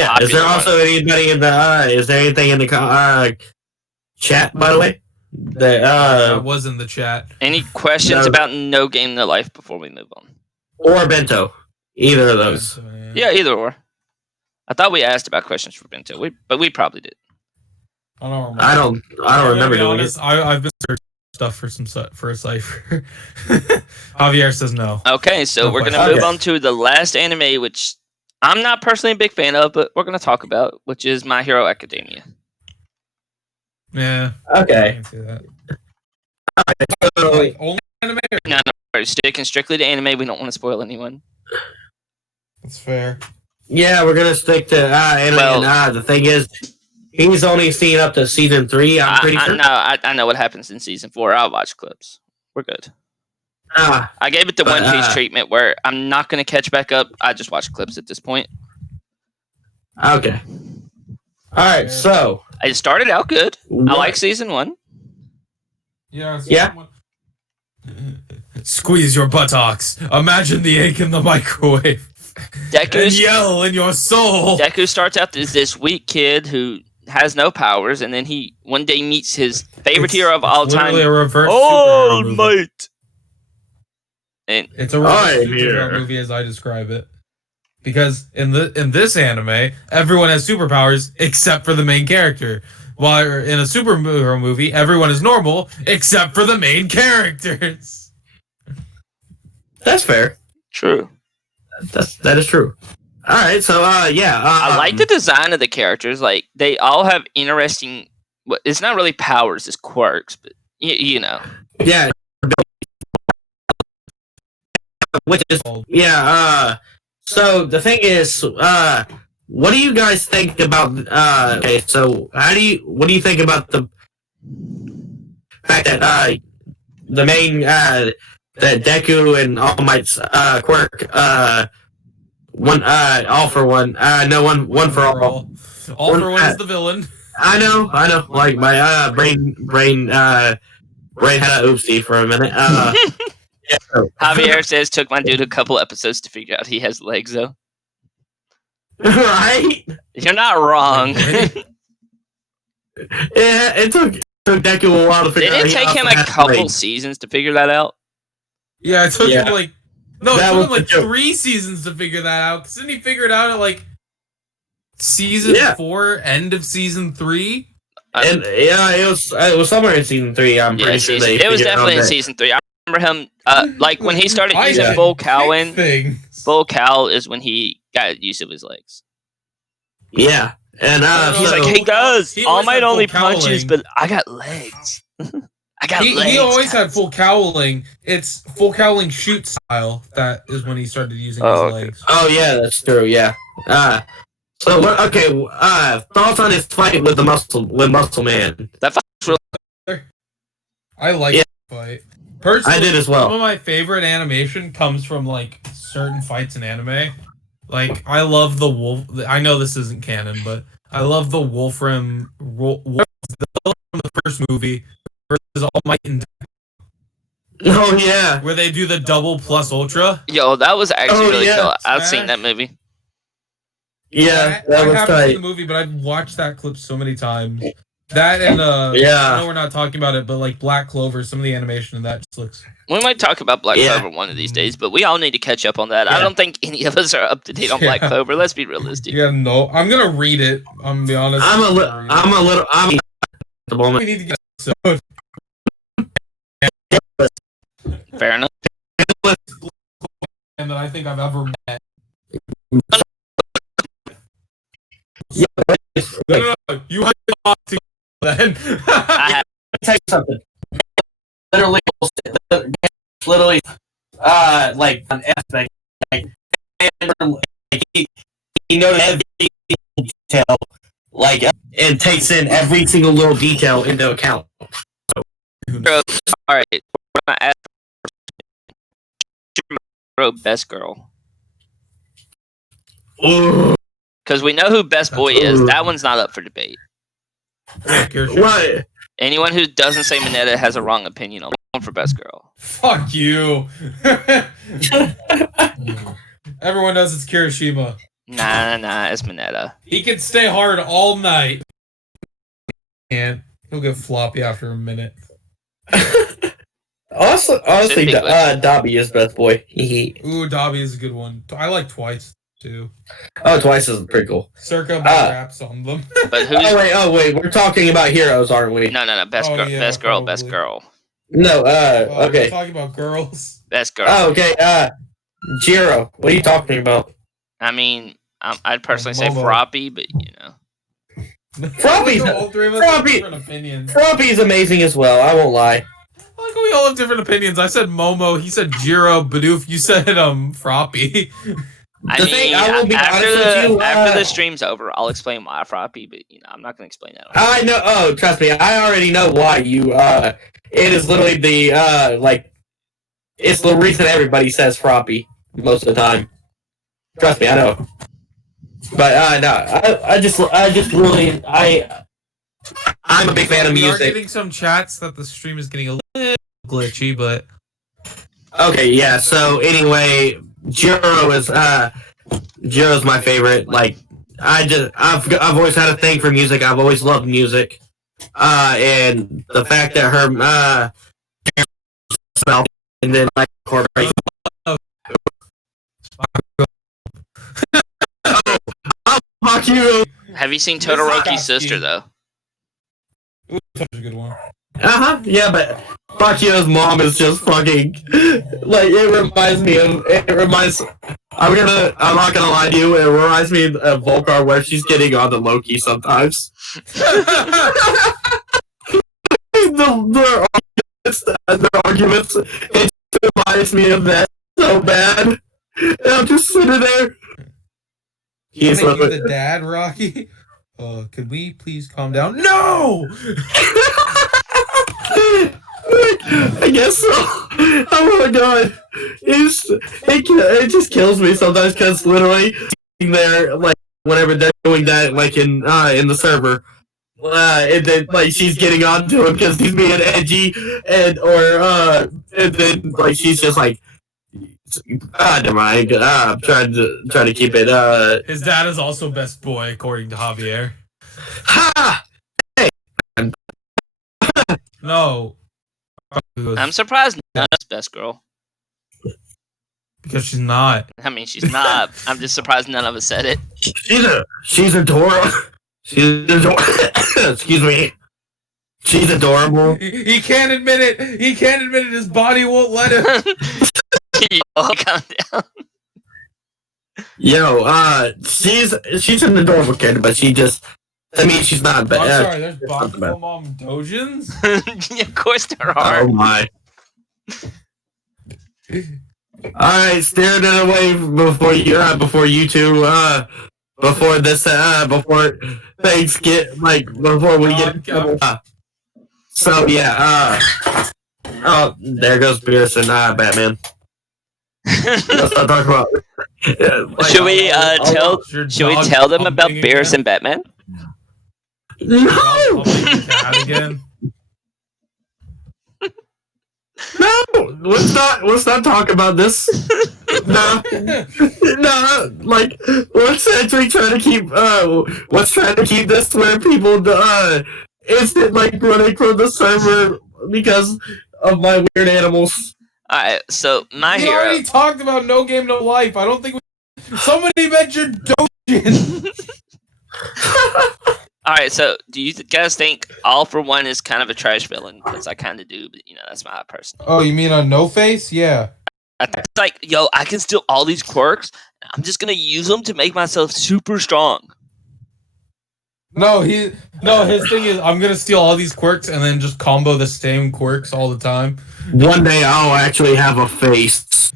anybody in the is there anything in the chat, by the way? I was in the chat. Any questions about No Game No Life before we move on? Or Bento, either of those. Yeah, either or. I thought we asked about questions for Bento, but we probably did. I don't remember. I don't remember doing it. I've been searching stuff for a cipher. Javier says no. Okay, so we're gonna move on to the last anime, which I'm not personally a big fan of, but we're gonna talk about, which is My Hero Academia. Yeah. Okay. I can see that. Only anime? No, we're sticking strictly to anime. We don't want to spoil anyone. That's fair. Yeah, we're gonna stick to anime. Well, the thing is, he's only seen up to season 3. I'm pretty sure. I know what happens in season 4. I'll watch clips. We're good. I gave it the One Piece treatment, where I'm not gonna catch back up. I just watch clips at this point. Okay. All right. So it started out good. I like season 1. Yeah. Squeeze your buttocks. Imagine the egg in the microwave. And yell in your soul. Deku starts out as this weak kid who has no powers, and then he one day meets his favorite hero of all time. Literally a reverse All Might. And it's a reverse superhero movie as I describe it. Because in this anime, everyone has superpowers except for the main character. While in a superhero movie, everyone is normal except for the main characters. That's fair. True. That is true. All right, so I like the design of the characters. Like they all have interesting. It's not really powers, it's quirks, but you know. Yeah. Which is so the thing is, what do you guys think about? Okay, so what do you think about the fact that the main that Deku and All Might's quirk one all for one one for all. All for one is the villain. I know. Like my brain had a oopsie for a minute. Javier says took my dude a couple episodes to figure out he has legs though. Right? You're not wrong. Yeah, it took Deku a while to figure out. Didn't it take him a couple seasons to figure that out? Yeah, it took him it took him 3 seasons to figure that out. Cause didn't he figure it out at like season 4, end of season 3? And it was somewhere in season 3. I'm pretty sure it was definitely in season 3. I remember him like when he started using volcar-ohno. full cowl is when he got use of his legs. Yeah, and He's like, hey guys, All Might only punches, but I got legs. I got legs. He always had full cowling. It's full cowling shoot style. That is when he started using his legs. Oh yeah, that's true. Yeah. So what? Okay. Thoughts on his fight with Muscle Man? That fight's really. I like that fight. Personally, I did as well. Some of my favorite animation comes from like certain fights in anime. Like I love the wolf. I know this isn't canon, but I love the Wolfram from the first movie versus All Might and Oh yeah, where they do the double plus ultra. Yo, that was actually really cool. I've Smash. seen that movie. Yeah, I haven't was tight. seen the movie, but I've watched that clip so many times. That and yeah. I know we're not talking about it, but like Black Clover, some of the animation in that just looks. We might talk about Black Clover one of these days, but we all need to catch up on that. Yeah. I don't think any of us are up to date on Black Clover. Let's be realistic. Yeah, no, I'm gonna read it. I'm gonna be honest. I'm a little. I'm at the moment. We need to get episode. Fair enough. And that I think I've ever met. No. You have to talk to then. I tell you something. Literally, like an aspect, like he knows every detail, like, and takes in every single little detail into account. Bro, all right, we're gonna ask best girl. Because we know who best boy is. That one's not up for debate. What? Anyone who doesn't say Mineta has a wrong opinion on one for best girl. Fuck you. Everyone knows it's Kirishima. Nah, it's Mineta. He can stay hard all night. And he'll get floppy after a minute. Honestly, Dobby is best boy. Ooh, Dobby is a good one. I like Twice too. Oh, Twice is pretty cool. Circa raps on them. But who's... Oh wait, we're talking about heroes, aren't we? No, best girl, yeah, best girl, probably. best girl. No, okay. We're talking about girls. Best girl. Oh, okay, Jiro, what are you talking about? I mean, I'd personally say Momo. Froppy, but you know. All three of us have different opinions. Froppy's amazing as well, I won't lie. I like we all have different opinions. I said Momo, he said Jiro, Bidoof, you said Froppy. I mean, after the stream's over, I'll explain why Froppy, but you know, I'm not gonna explain that. I know. Oh, trust me, I already know why you. It is literally the it's the reason everybody says Froppy most of the time. Trust me, I know. But no, I just really I'm a big fan of We are music. getting some chats that the stream is getting a little glitchy, but Okay, yeah. So anyway, Jiro's my favorite. Like, I've always had a thing for music. I've always loved music, and the fact that her smell and then like incorporate. Fuck you. Have you seen Todoroki's sister though? ooh, that's a good one. Yeah, but Bakio's mom is just fucking like it reminds I'm not gonna lie to you, it reminds me of Volcar where she's getting on the Loki sometimes. their arguments, it reminds me of that so bad. And I'm just sitting there. He's you the dad, Rocky. Could we please calm down? No! I guess so. Oh my god. It just kills me sometimes because literally there, like, whenever they're doing that, like in the server, and then like she's getting on to him because he's being edgy, and then like she's just like, never mind. I'm trying to keep it. His dad is also best boy according to Javier. Ha! No. I'm surprised none of us best girl. Because she's not. I mean, she's not. I'm just surprised none of us said it. She's adorable. Excuse me. She's adorable. He can't admit it. He can't admit it. His body won't let him. Oh, calm down. Yo, she's an adorable character, but she just, I mean, she's not bad. I'm sorry, there's Bakugo Mom Dojins? Yeah, of course there are. Oh my. Alright, steer it away before you two, before things get, before we get in trouble. So, yeah, oh, there goes Pierce and, Batman. Let's not talk about Should we tell them about Beerus and Batman? No! Again. No! Let's not talk about this. No. No, let's actually try to keep, let's try to keep this where people, isn't, running from the server because of my weird animals. Alright, so my We hero. already talked about No Game No Life. I don't think somebody mentioned Dojin. Alright, so do you guys think All for One is kind of a trash villain? Because I kind of do, but that's my personal. Oh, you mean on No Face? Yeah. It's like, yo, I can steal all these quirks. I'm just gonna use them to make myself super strong. No, his thing is I'm gonna steal all these quirks and then just combo the same quirks all the time. One day I'll actually have a face.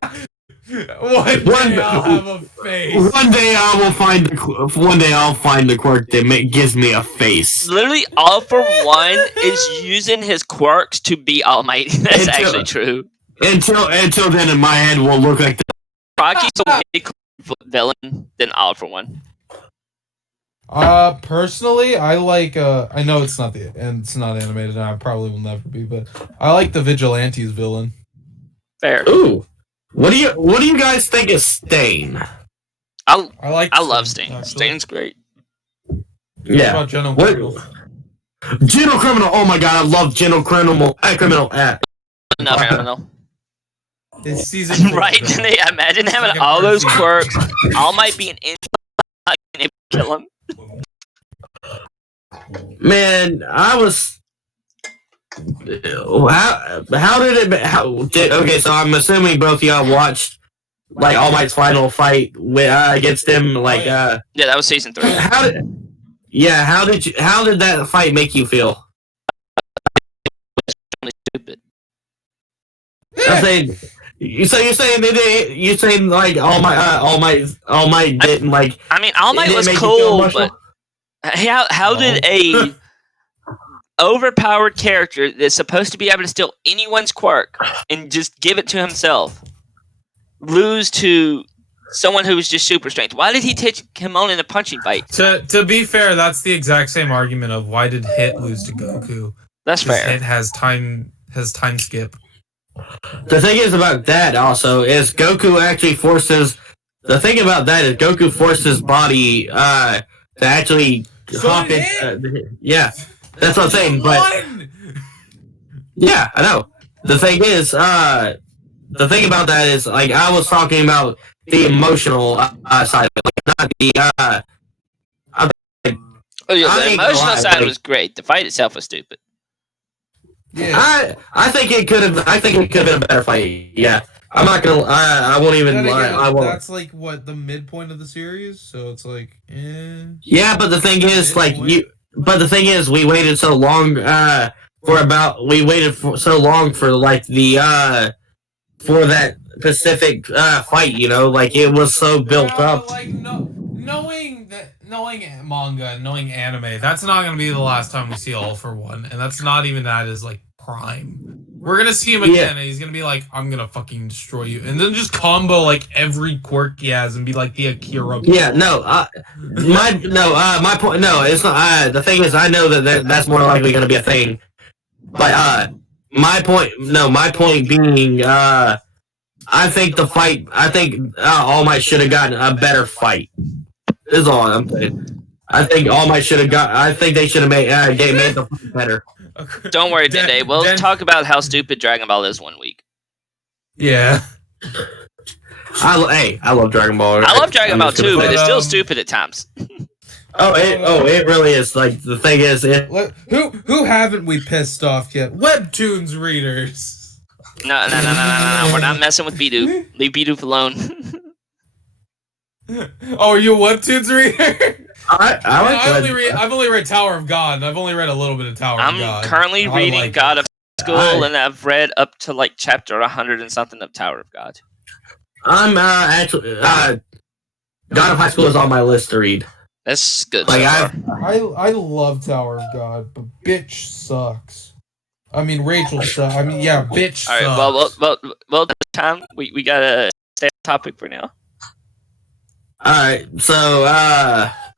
One day I'll have a face. One day I'll find the quirk that gives me a face. Literally, All for One is using his quirks to be almighty. That's actually true. Until then, in my head, will look like Rocky's a way cooler villain than All for One. Personally, I like. I know it's not animated, and I probably will never be, but I like the Vigilantes villain. Fair. Ooh, what do you guys think of Stain? I love Stain, Stain. actually. Stain's great. Yeah. What about General What- Criminal? General Criminal. Oh my god, I love General Criminal. Criminal. No criminal. It's season 4, Right? so- Imagine having Second all part those season. quirks. All might be an inch. Kill him. Man, I was. How did it? Okay, so I'm assuming both of y'all watched All Might's final fight against him. Yeah, that was season 3. How did that fight make you feel? Only stupid. I'm saying, you're saying All Might didn't like. I mean, All Might Did it was make you feel cool, emotional? but how did a overpowered character that's supposed to be able to steal anyone's quirk and just give it to himself lose to someone who was just super strength? Why did he take him on in a punching fight? To be fair, that's the exact same argument of why did Hit lose to Goku? That's Because fair. Hit has time skip. The thing is about that also is Goku actually forces. The thing about that is Goku forced his body to actually hop in. Yeah, that's what I'm saying. But yeah, I know. The thing is, the thing about that is I was talking about the emotional side, not the. Oh, yeah, I the ain't emotional gonna lie, side was great. The fight itself was stupid. Yeah. I think it could have. I think it could have been a better fight. Yeah, I'm not gonna. I won't even. Then again, I won't. that's what the midpoint of the series, so it's Yeah, but the thing is, But the thing is, we waited so long. We waited for so long for the for that Pacific fight. It was so built up. Knowing manga, knowing anime, that's not going to be the last time we see All for One, and that's not even at his prime. We're gonna see him again, and he's gonna be like, "I'm gonna fucking destroy you," and then just combo every quirk he has and be like the Akira. Yeah, no, my point. No, it's not. The thing is, I know that's more likely going to be a thing. But my point. No, my point being, I think the fight. I think All Might should have gotten a better fight. Is all I'm saying. I think All Might should have got. I think they should have made the fight better. Don't worry, Dende. We'll talk about how stupid Dragon Ball is one week. Yeah. I love Dragon Ball. I love Dragon Ball too, but it's still stupid at times. It really is. The thing is, who haven't we pissed off yet? Webtoons readers. No. We're not messing with Bidoof. Leave Bidoof alone. Oh, are you a webtoons reader? I've only read Tower of God. I've only read a little bit of Tower of God. I'm currently reading God of School, and I've read up to like chapter 100 and something of Tower of God. I'm actually God of High School is on my list to read. That's good. Like I love Tower of God, but bitch sucks. I mean, Rachel sucks. I mean, yeah, bitch sucks. All right, well, time we gotta stay on topic for now. All right, so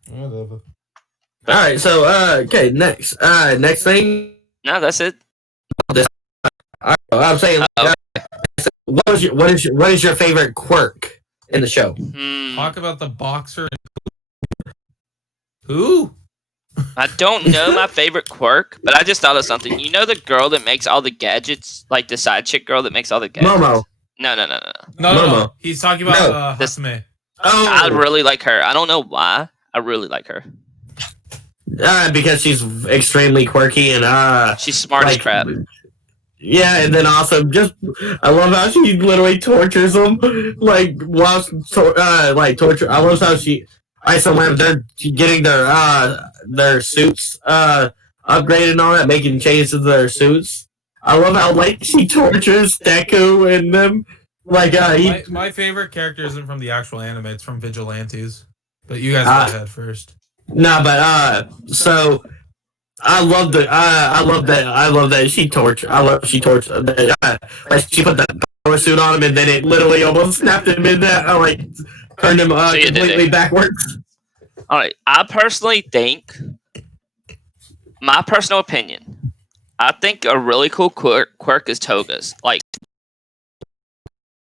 Whatever. all right, so okay, next thing. No, that's it. I'm saying, what is your favorite quirk in the show? Talk about the boxer. Who? I don't know my favorite quirk, but I just thought of something. You know the girl that makes all the gadgets, like the side chick girl that makes all the gadgets? Momo. No. He's talking about Hasume. Oh, I really like her. I don't know why. I really like her. Because she's extremely quirky and she's smart as crap. Yeah, and then also I love how she literally tortures them, like whilst torture. I love how they're getting their suits upgraded and all that, making changes to their suits. I love how she tortures Deku and them. My favorite character isn't from the actual anime; it's from Vigilantes. But you guys go ahead first. No, but so I love that she tortured. She tortured. She put that power suit on him, and then it literally almost snapped him in that. Turned him completely backwards. All right, I personally think, my personal opinion, I think a really cool quirk is Toga's. Like,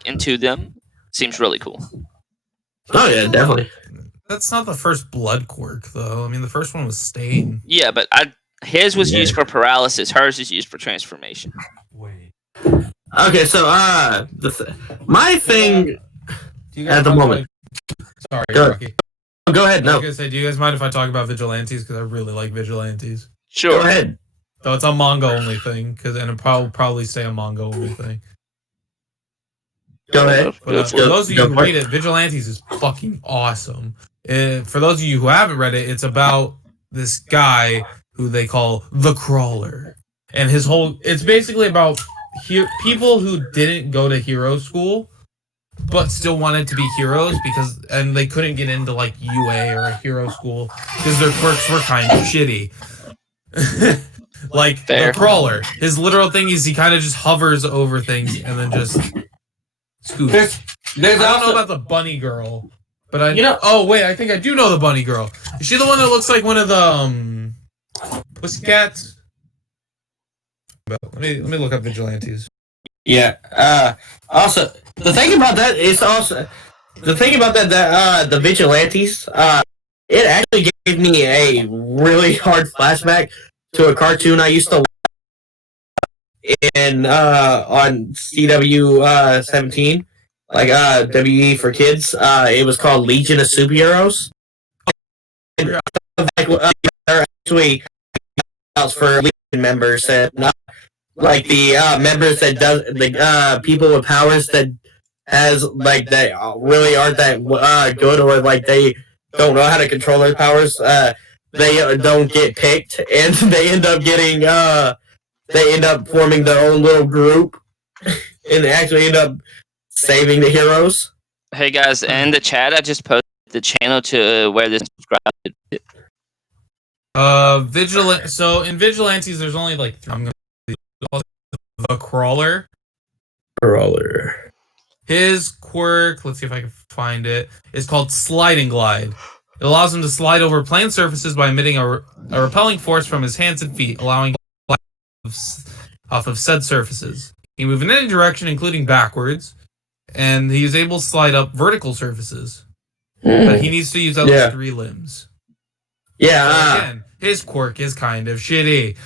into them seems really cool. Oh yeah, definitely. That's not the first blood quirk, though. I mean, the first one was Stain. Yeah, but his was used for paralysis. Hers is used for transformation. Wait. Okay, so my thing at the moment. Sorry, Rocky. Go ahead. No. I was gonna say, do you guys mind if I talk about Vigilantes? Because I really like Vigilantes. Sure. Go ahead. So it's a manga only thing, and it'll probably stay a manga only thing. Go ahead. But for those of you who read it, Vigilantes is fucking awesome. For those of you who haven't read it, it's about this guy who they call the Crawler, and it's basically about people who didn't go to hero school but still wanted to be heroes and they couldn't get into like UA or a hero school because their quirks were kind of shitty. Like Fair. The Crawler, his literal thing is he kind of just hovers over things and then just scoots. I don't know about the bunny girl, but oh wait, I think I do know the bunny girl. Is she the one that looks like one of the pussycats? Let me look up Vigilantes. Yeah. Also, the thing about that the Vigilantes, it actually gave me a really hard flashback to a cartoon I used to watch on CW 17, like WE for kids. It was called Legion of Superheroes. And, they're actually for Legion members and like the members that does the people with powers that has like that really aren't that good, or like they don't know how to control their powers. They don't get picked, and they end up forming their own little group, and actually end up saving the heroes. Hey guys, in the chat, I just posted the channel to where this subscribed. So in Vigilantes, there's only like the Crawler. His quirk, let's see if I can find it, is called Sliding Glide. It allows him to slide over plane surfaces by emitting a repelling force from his hands and feet, allowing him to glide off of said surfaces. He can move in any direction, including backwards, and he is able to slide up vertical surfaces. But he needs to use at least 3 limbs. Yeah. So again, his quirk is kind of shitty.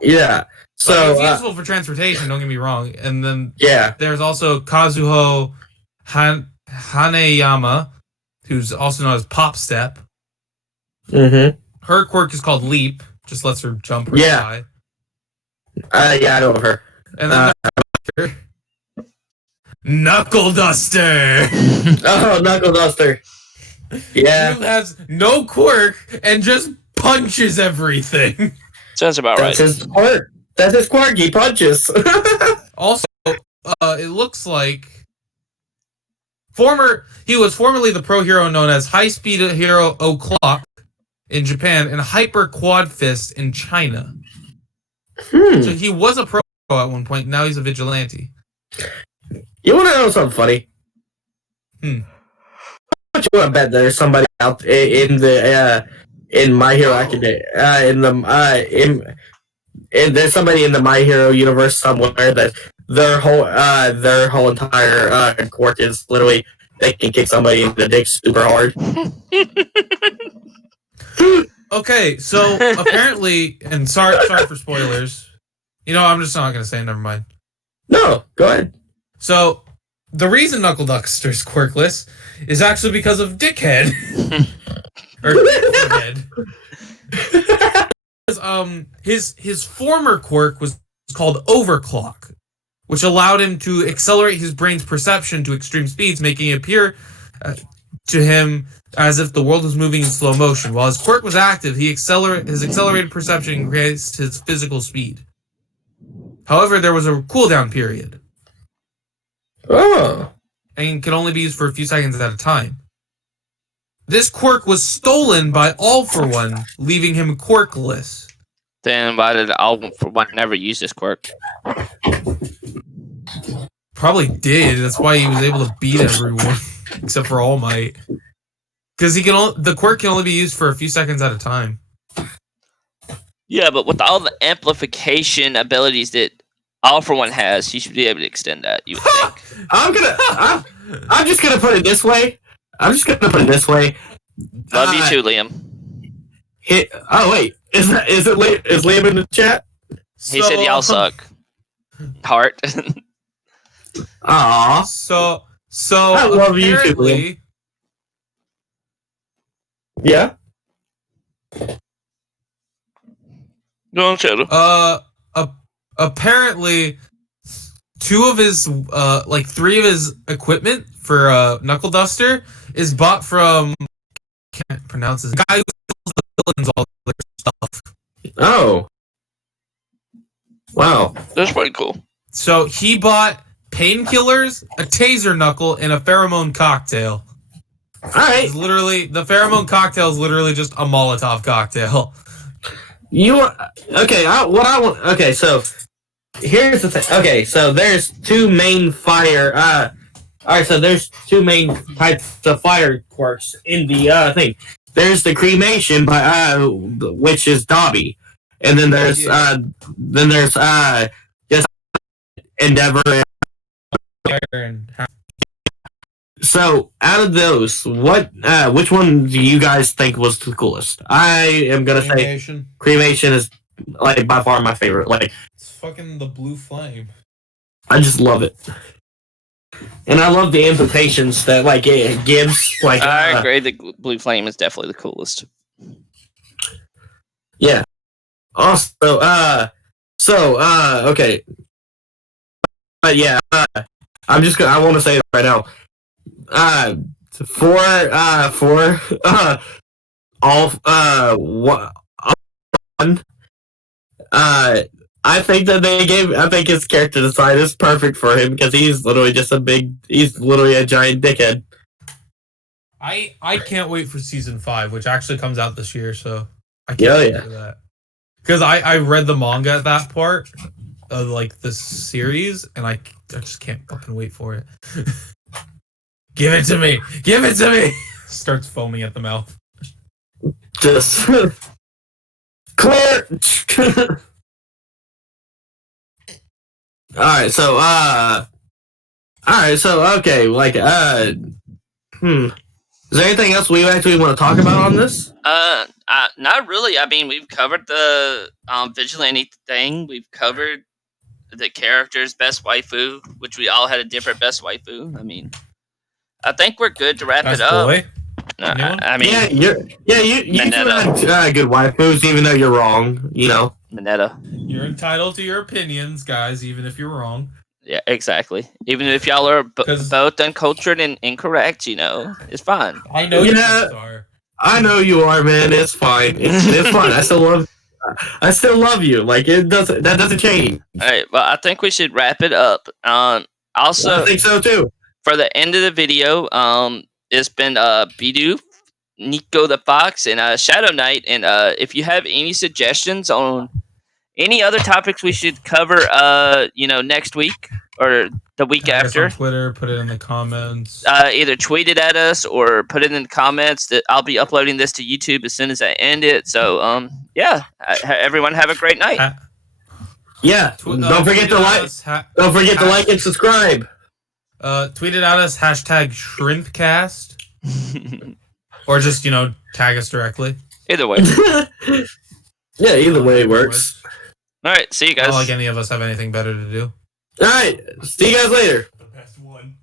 Yeah. So it's useful for transportation, don't get me wrong. And then there's also Kazuho Haneyama, who's also known as Pop Step. Mm-hmm. Her quirk is called Leap, just lets her jump really high. I know her. And then Knuckle Duster. Oh, Knuckle Duster. Yeah. Who has no quirk and just punches everything. Sounds about right. That's his quirk. That's his quirk. He punches. Also, it looks like he was formerly the pro hero known as High Speed Hero O'Clock in Japan and Hyper Quad Fist in China. So he was a pro at one point. Now he's a vigilante. You want to know something funny? You want to bet there's somebody out in My Hero Academia there's somebody in the My Hero universe somewhere that their whole entire quirk is literally they can kick somebody in the dick super hard. Okay, so apparently, and sorry for spoilers. I'm just not gonna say. Never mind. No, go ahead. So the reason Knuckle Duster's quirkless is actually because of Dickhead. Or Dickhead. His former quirk was called Overclock, which allowed him to accelerate his brain's perception to extreme speeds, making it appear to him as if the world was moving in slow motion. While his quirk was active, his accelerated perception increased his physical speed. However, there was a cooldown period. Oh. And could only be used for a few seconds at a time. This quirk was stolen by All For One, leaving him quirkless. Then why did All For One never use this quirk? Probably did. That's why he was able to beat everyone, except for All Might. Because the quirk can only be used for a few seconds at a time. Yeah, but with all the amplification abilities that All For One has, he should be able to extend that, you would think. I'm just gonna put it this way. Love you too, Liam. Oh wait, is Liam in the chat? He said y'all suck. Heart. Aww. So I love you too, apparently, Liam. Yeah. Go on, Shadow. Apparently, three of his equipment for Knuckle Duster is bought from, can't pronounce this guy who sells the villains all their stuff. Oh. Wow. That's pretty cool. So he bought painkillers, a taser knuckle, and a pheromone cocktail. All right. The pheromone cocktail is literally just a Molotov cocktail. Okay, so here's the thing. Okay, so there's two main fire. Alright, so there's two main types of fire quirks in the thing. There's the cremation, which is Dobby, and then there's just Endeavor. So out of those, which one do you guys think was the coolest? I am gonna say cremation is like by far my favorite. Like it's fucking the blue flame. I just love it, and I love the implications that like it gives. Like I agree, the blue flame is definitely the coolest. Yeah. Also, okay. Yeah. I want to say it right now. I think his character design is perfect for him because he's literally a giant dickhead. I can't wait for season 5, which actually comes out this year, so I can't wait for that. Because I read the manga at that part of like the series, and I just can't fucking wait for it. Give it to me! Give it to me! Starts foaming at the mouth. Just clear. Alright, so okay, like is there anything else we actually want to talk about on this? Not really. I mean, we've covered the vigilante thing. We've covered the character's best waifu, which we all had a different best waifu. I mean, I think we're good to wrap it up. Boy? I mean, you had good waifus, even though you're wrong. You know, Mineta. You're entitled to your opinions, guys, even if you're wrong. Yeah, exactly. Even if y'all are 'Cause- both uncultured and incorrect, it's fine. I know you are. I know you are, man. It's fine. It's fine. I still love you. Like that doesn't change. All right. Well, I think we should wrap it up. Also, I think so too. for the end of the video, it's been Bidoof, Nico the Fox, and Shadow Knight. And if you have any suggestions on any other topics we should cover, next week or the week Tag us after, on Twitter, put it in the comments. either tweet it at us or put it in the comments. That I'll be uploading this to YouTube as soon as I end it. So, everyone have a great night. Yeah. Don't forget to like. Don't forget to like and subscribe. Tweet it at us, #shrimpcast. Or just, tag us directly. Either way. Yeah, either way works. All right, see you guys. Not like any of us have anything better to do. All right, see you guys later. The best one.